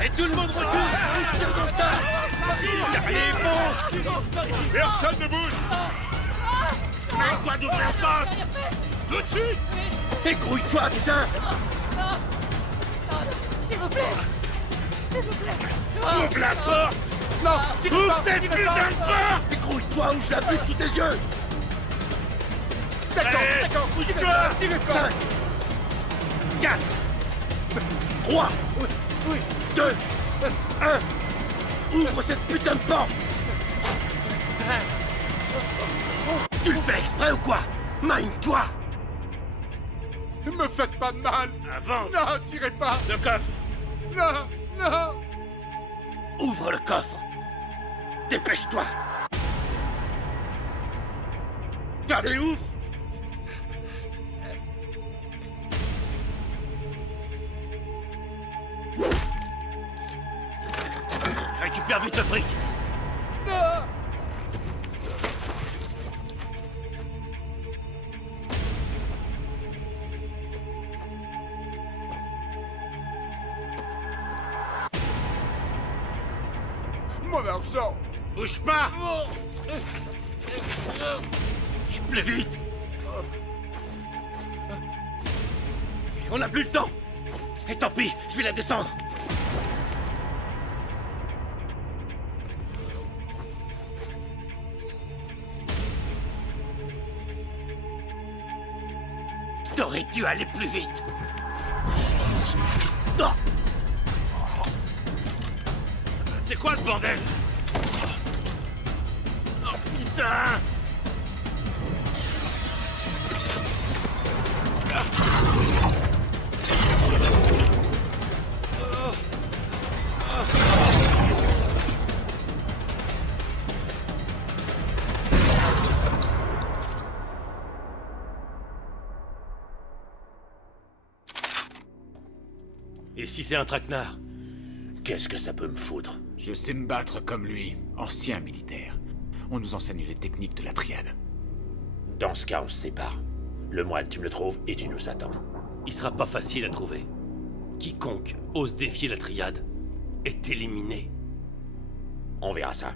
Et tout le monde recule! Tire dans le tas! Allez, fonce! Personne ne bouge! Mets-toi d'ouvrir la porte! Tout de suite! Écrouille-toi, putain! S'il vous plaît! S'il vous plaît! Ouvre la porte! Non! Ouvre cette putain de porte! Écrouille-toi ou je la bute sous tes yeux! D'accord, bouge-toi! 5, 4, 3, 2, 1, ouvre cette putain de porte! Tu le fais exprès ou quoi? Mine-toi! Ne me faites pas de mal! Avance! Non, tirez pas! Le coffre! Non, non! Ouvre le coffre! Dépêche-toi! Allez, ouvre! Récupère vite le fric! Non! Mon argent! Bouge pas! Plus vite! On n'a plus le temps! Et tant pis, je vais la descendre! T'aurais dû aller plus vite! Non! C'est quoi ce bordel? Oh putain! Et si c'est un traquenard? Qu'est-ce que ça peut me foutre? Je sais me battre comme lui, ancien militaire. On nous enseigne les techniques de la triade. Dans ce cas, on se sépare. Le moine, tu me le trouves et tu nous attends. Il sera pas facile à trouver. Quiconque ose défier la triade est éliminé. On verra ça.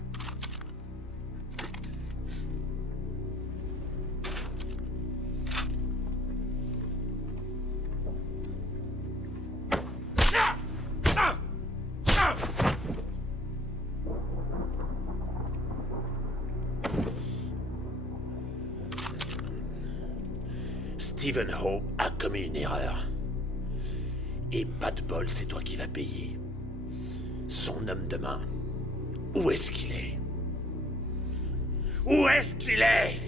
Stephen Ho a commis une erreur. Et pas de bol, c'est toi qui vas payer. Son homme de main, où est-ce qu'il est? Où est-ce qu'il est?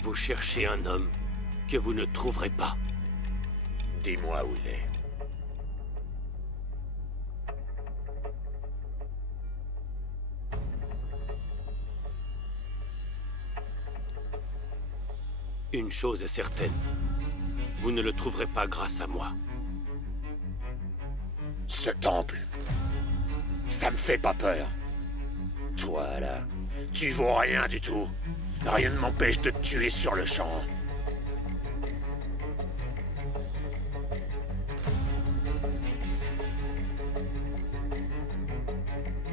Vous cherchez un homme que vous ne trouverez pas. Dis-moi où il est. Une chose est certaine. Vous ne le trouverez pas grâce à moi. Ce temple, ça me fait pas peur. Toi, là, tu vaux rien du tout. Rien ne m'empêche de te tuer sur le champ.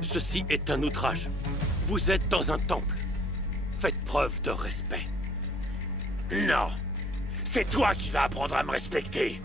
Ceci est un outrage. Vous êtes dans un temple. Faites preuve de respect. Non! C'est toi qui vas apprendre à me respecter!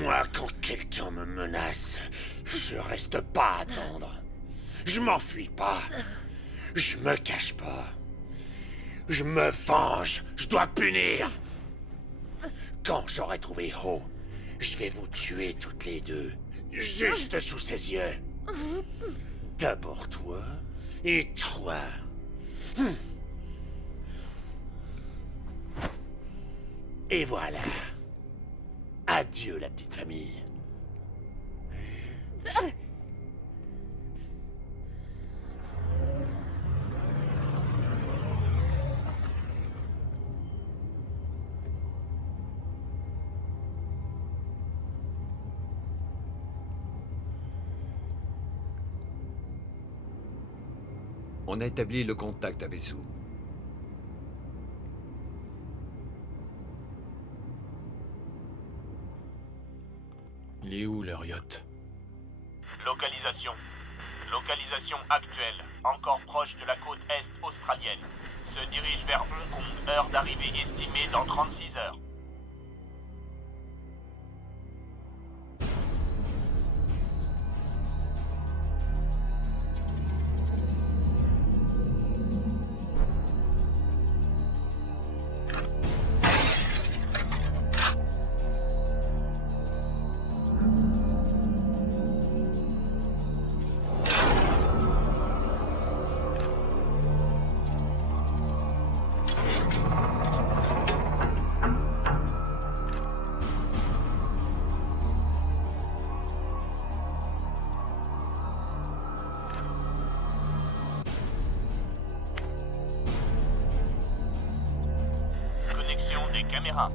Moi, quand quelqu'un me menace, je reste pas à attendre. Je m'enfuis pas. Je me cache pas. Je me venge. Je dois punir. Quand j'aurai trouvé Ho, je vais vous tuer toutes les deux. Juste sous ses yeux. D'abord toi et toi. Et voilà. Adieu la petite famille. On a établi le contact avec Sue. Il est où leur yacht? Localisation. Localisation actuelle, encore proche de la côte est australienne. Se dirige vers Hong Kong, heure d'arrivée estimée dans 36 heures. Caméra.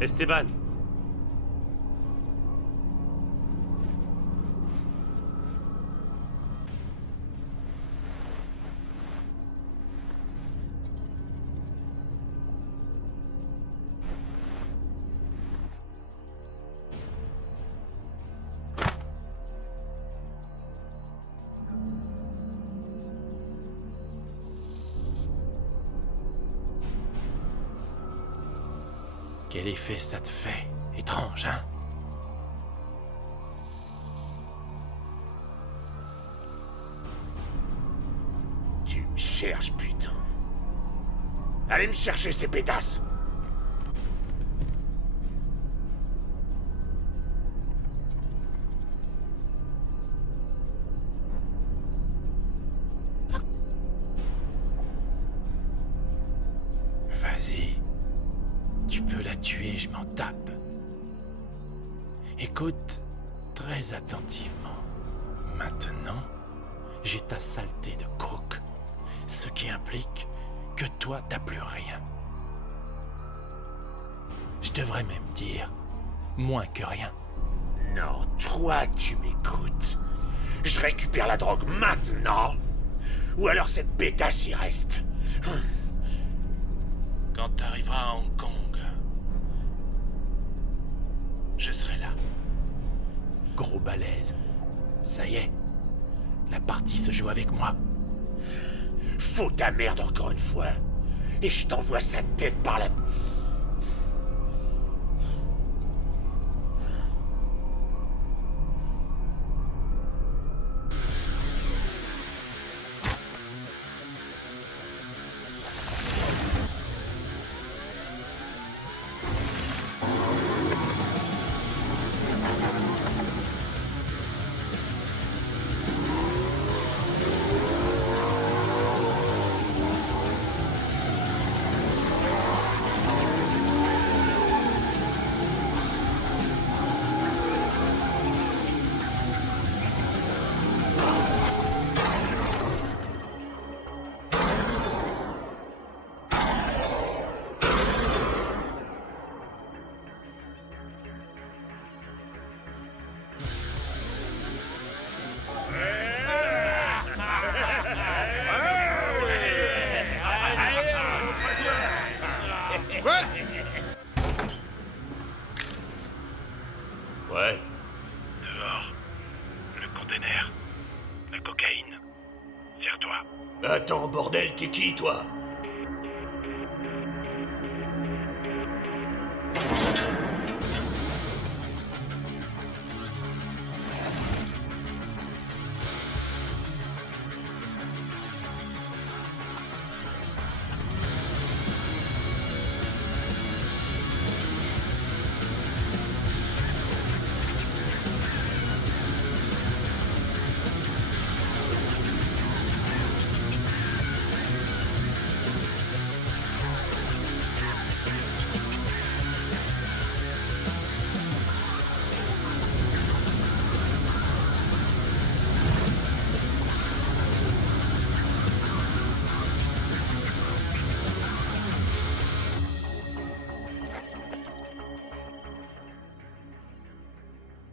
Esteban. Quel effet ça te fait? Étrange, hein? Tu me cherches, putain. Allez me chercher ces pétasses. Vas-y. Tu peux la tuer, je m'en tape. Écoute très attentivement. Maintenant, j'ai ta saleté de coke. Ce qui implique que toi, t'as plus rien. Je devrais même dire moins que rien. Non, toi, tu m'écoutes. Je récupère la drogue maintenant. Ou alors cette pétasse y reste. Quand t'arriveras à Hong Kong, je serai là. Gros balèze. Ça y est. La partie se joue avec moi. Fous ta merde encore une fois. Et je t'envoie sa tête par la... Ouais. Dehors. Le container. La cocaïne. Serre-toi. Attends, bordel, t'es qui, toi?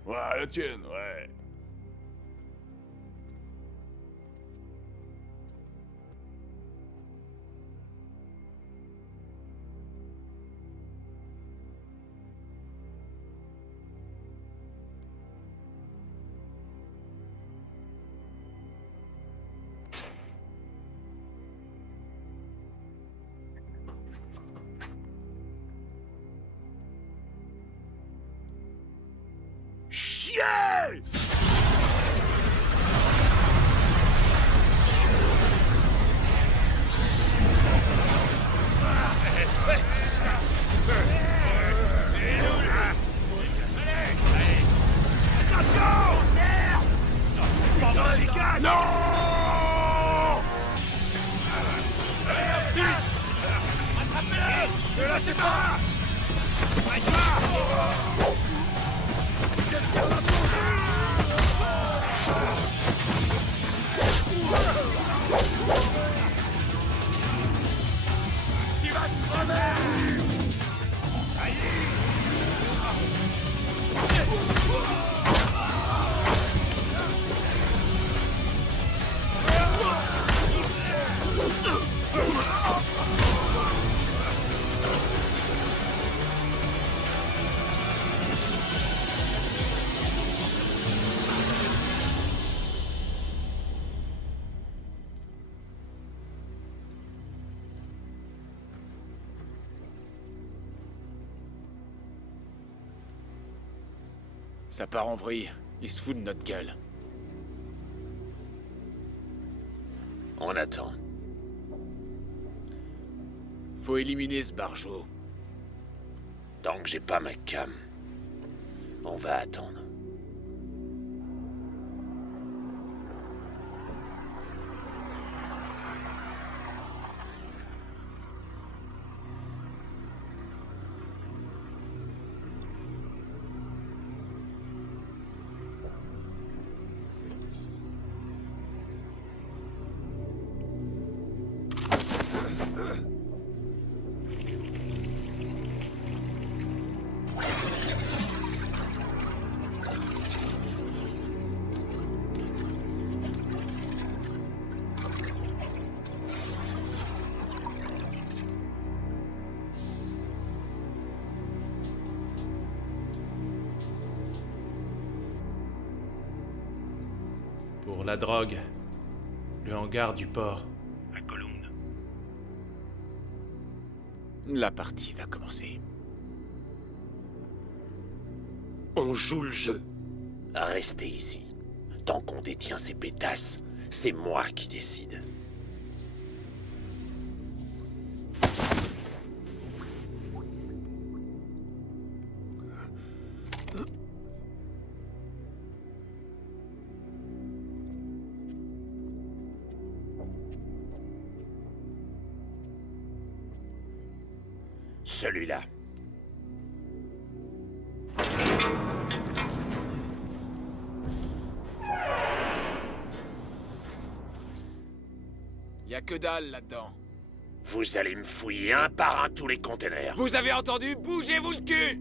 Ouais, la tienne, ouais. lâchez pas! Tu vas te crever! Ça part en vrille. Ils se foutent de notre gueule. On attend. Faut éliminer ce barjot. Tant que j'ai pas ma cam, on va attendre. Pour la drogue, le hangar du port. À Cologne. La partie va commencer. On joue le jeu. Restez ici. Tant qu'on détient ces pétasses, c'est moi qui décide. Celui-là. Y a que dalle là-dedans. Vous allez me fouiller un par un tous les containers. Vous avez entendu? Bougez-vous le cul!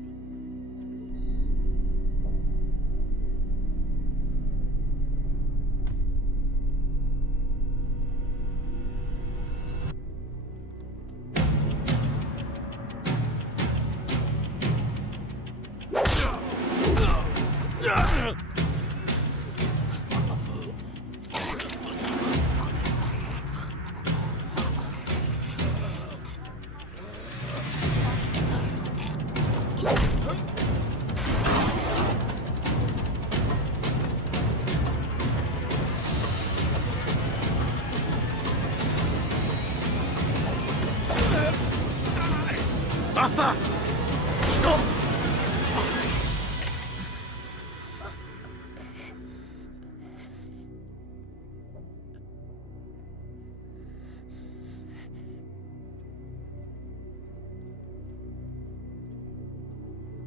Enfin! Non!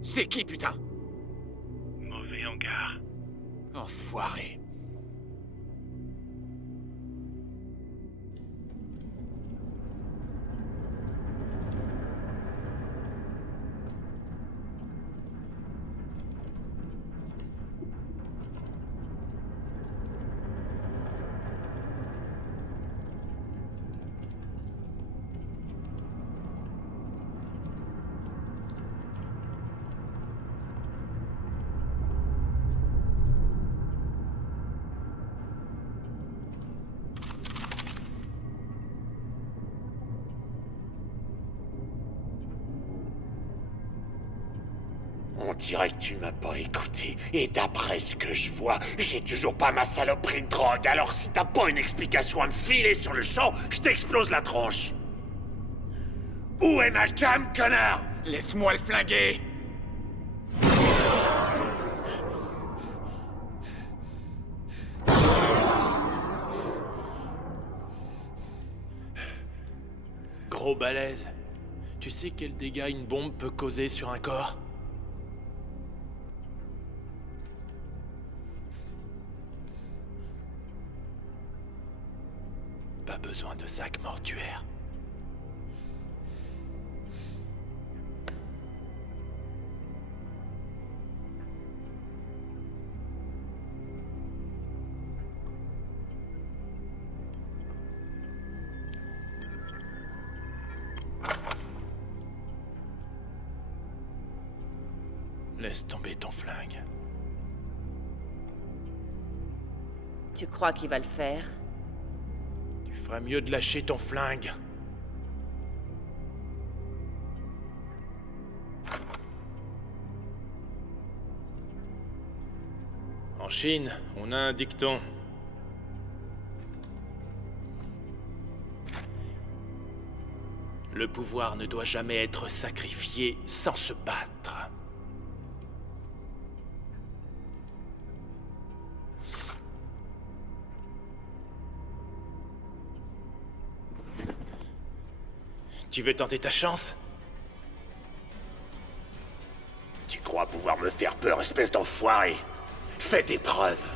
C'est qui, putain? Mauvais hangar. Enfoiré. On dirait que tu m'as pas écouté. Et d'après ce que je vois, j'ai toujours pas ma saloperie de drogue. Alors si t'as pas une explication à me filer sur le champ, je t'explose la tronche. Où est ma cam, connard? Laisse-moi le flinguer. Gros balèze. Tu sais quel dégât une bombe peut causer sur un corps? Pas besoin de sac mortuaire. Laisse tomber ton flingue. Tu crois qu'il va le faire? Tu feras mieux de lâcher ton flingue. En Chine, on a un dicton. Le pouvoir ne doit jamais être sacrifié sans se battre. Tu veux tenter ta chance? Tu crois pouvoir me faire peur, espèce d'enfoiré? Fais tes preuves.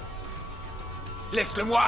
Laisse-le-moi!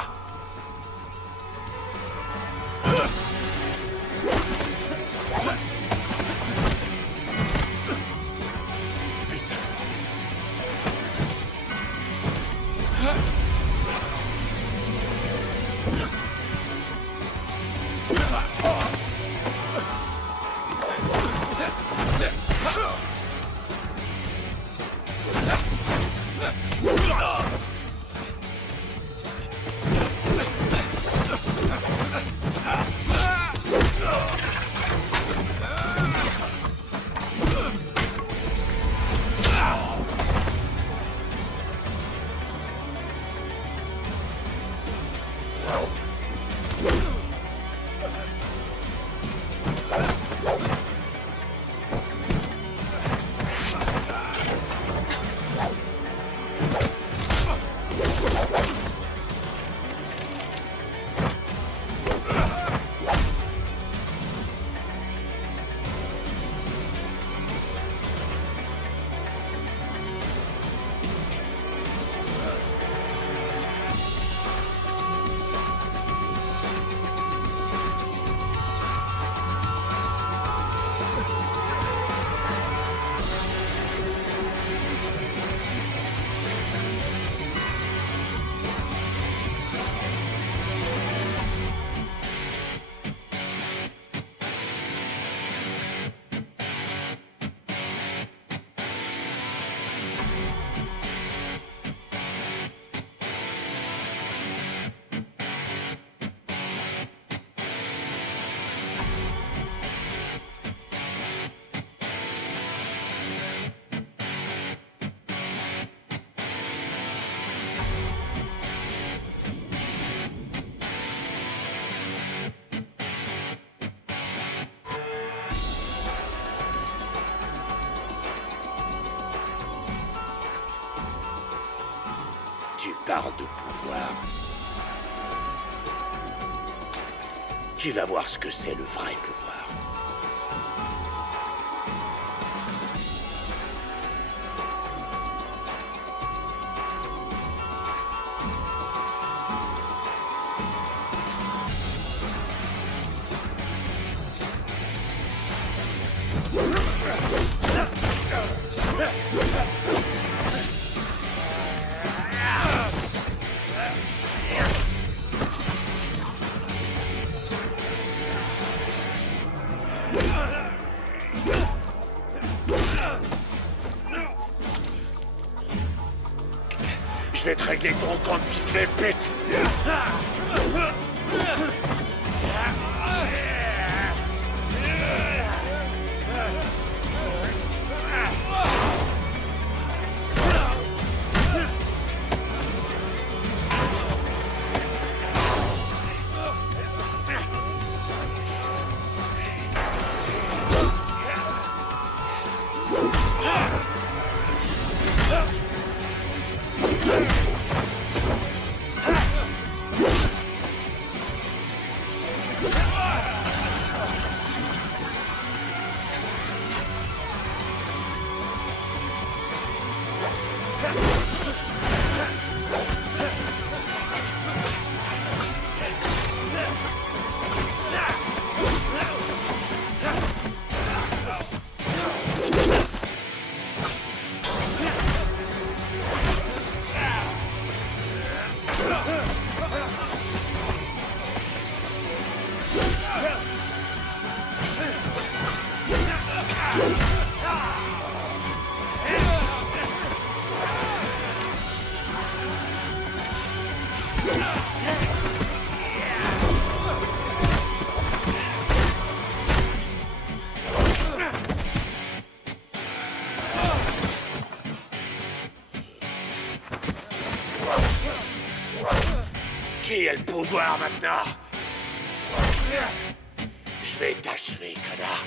Tu parles de pouvoir. Tu vas voir ce que c'est le vrai pouvoir. Je vais te régler ton compte, fils de pute! a le pouvoir maintenant. Je vais t'achever, connard.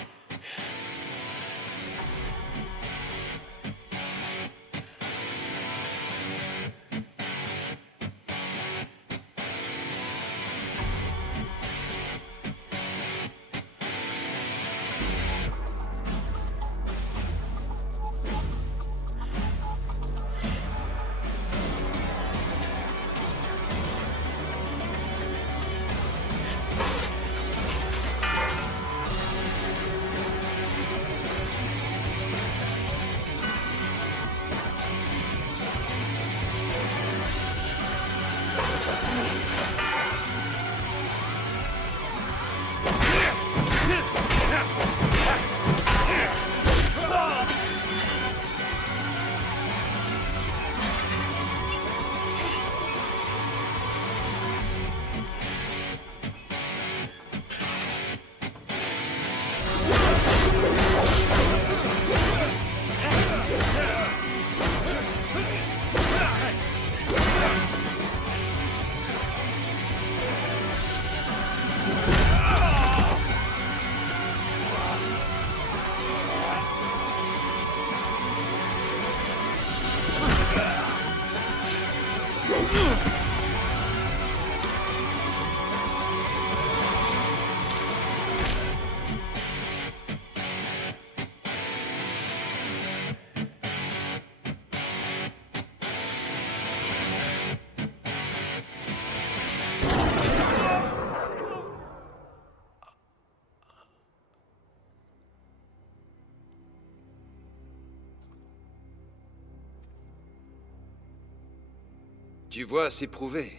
Tu vois, c'est prouvé.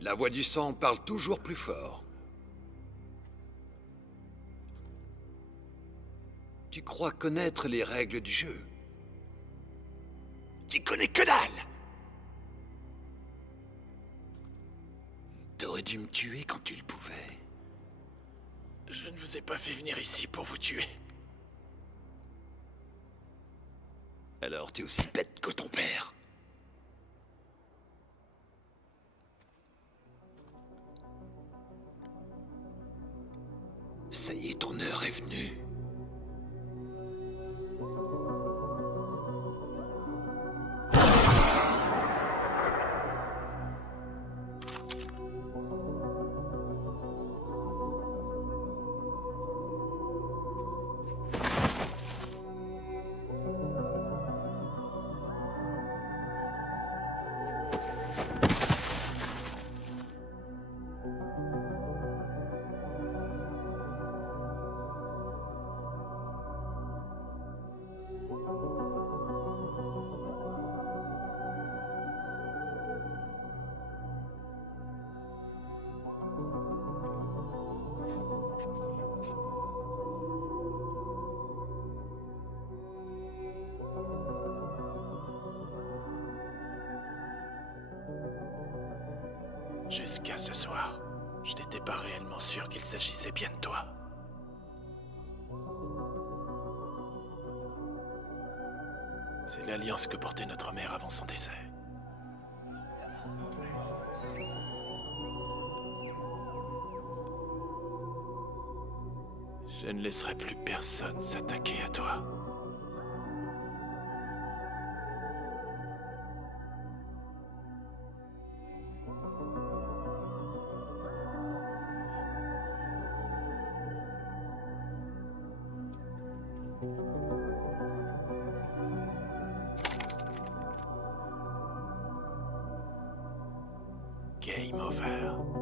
La voix du sang parle toujours plus fort. Tu crois connaître les règles du jeu? Tu connais que dalle. T'aurais dû me tuer quand tu le pouvais. Je ne vous ai pas fait venir ici pour vous tuer. Alors t'es aussi bête que ton père. Ça y est, ton heure est venue. Jusqu'à ce soir, je n'étais pas réellement sûr qu'il s'agissait bien de toi. C'est l'alliance que portait notre mère avant son décès. Je ne laisserai plus personne s'attaquer à toi. Game over.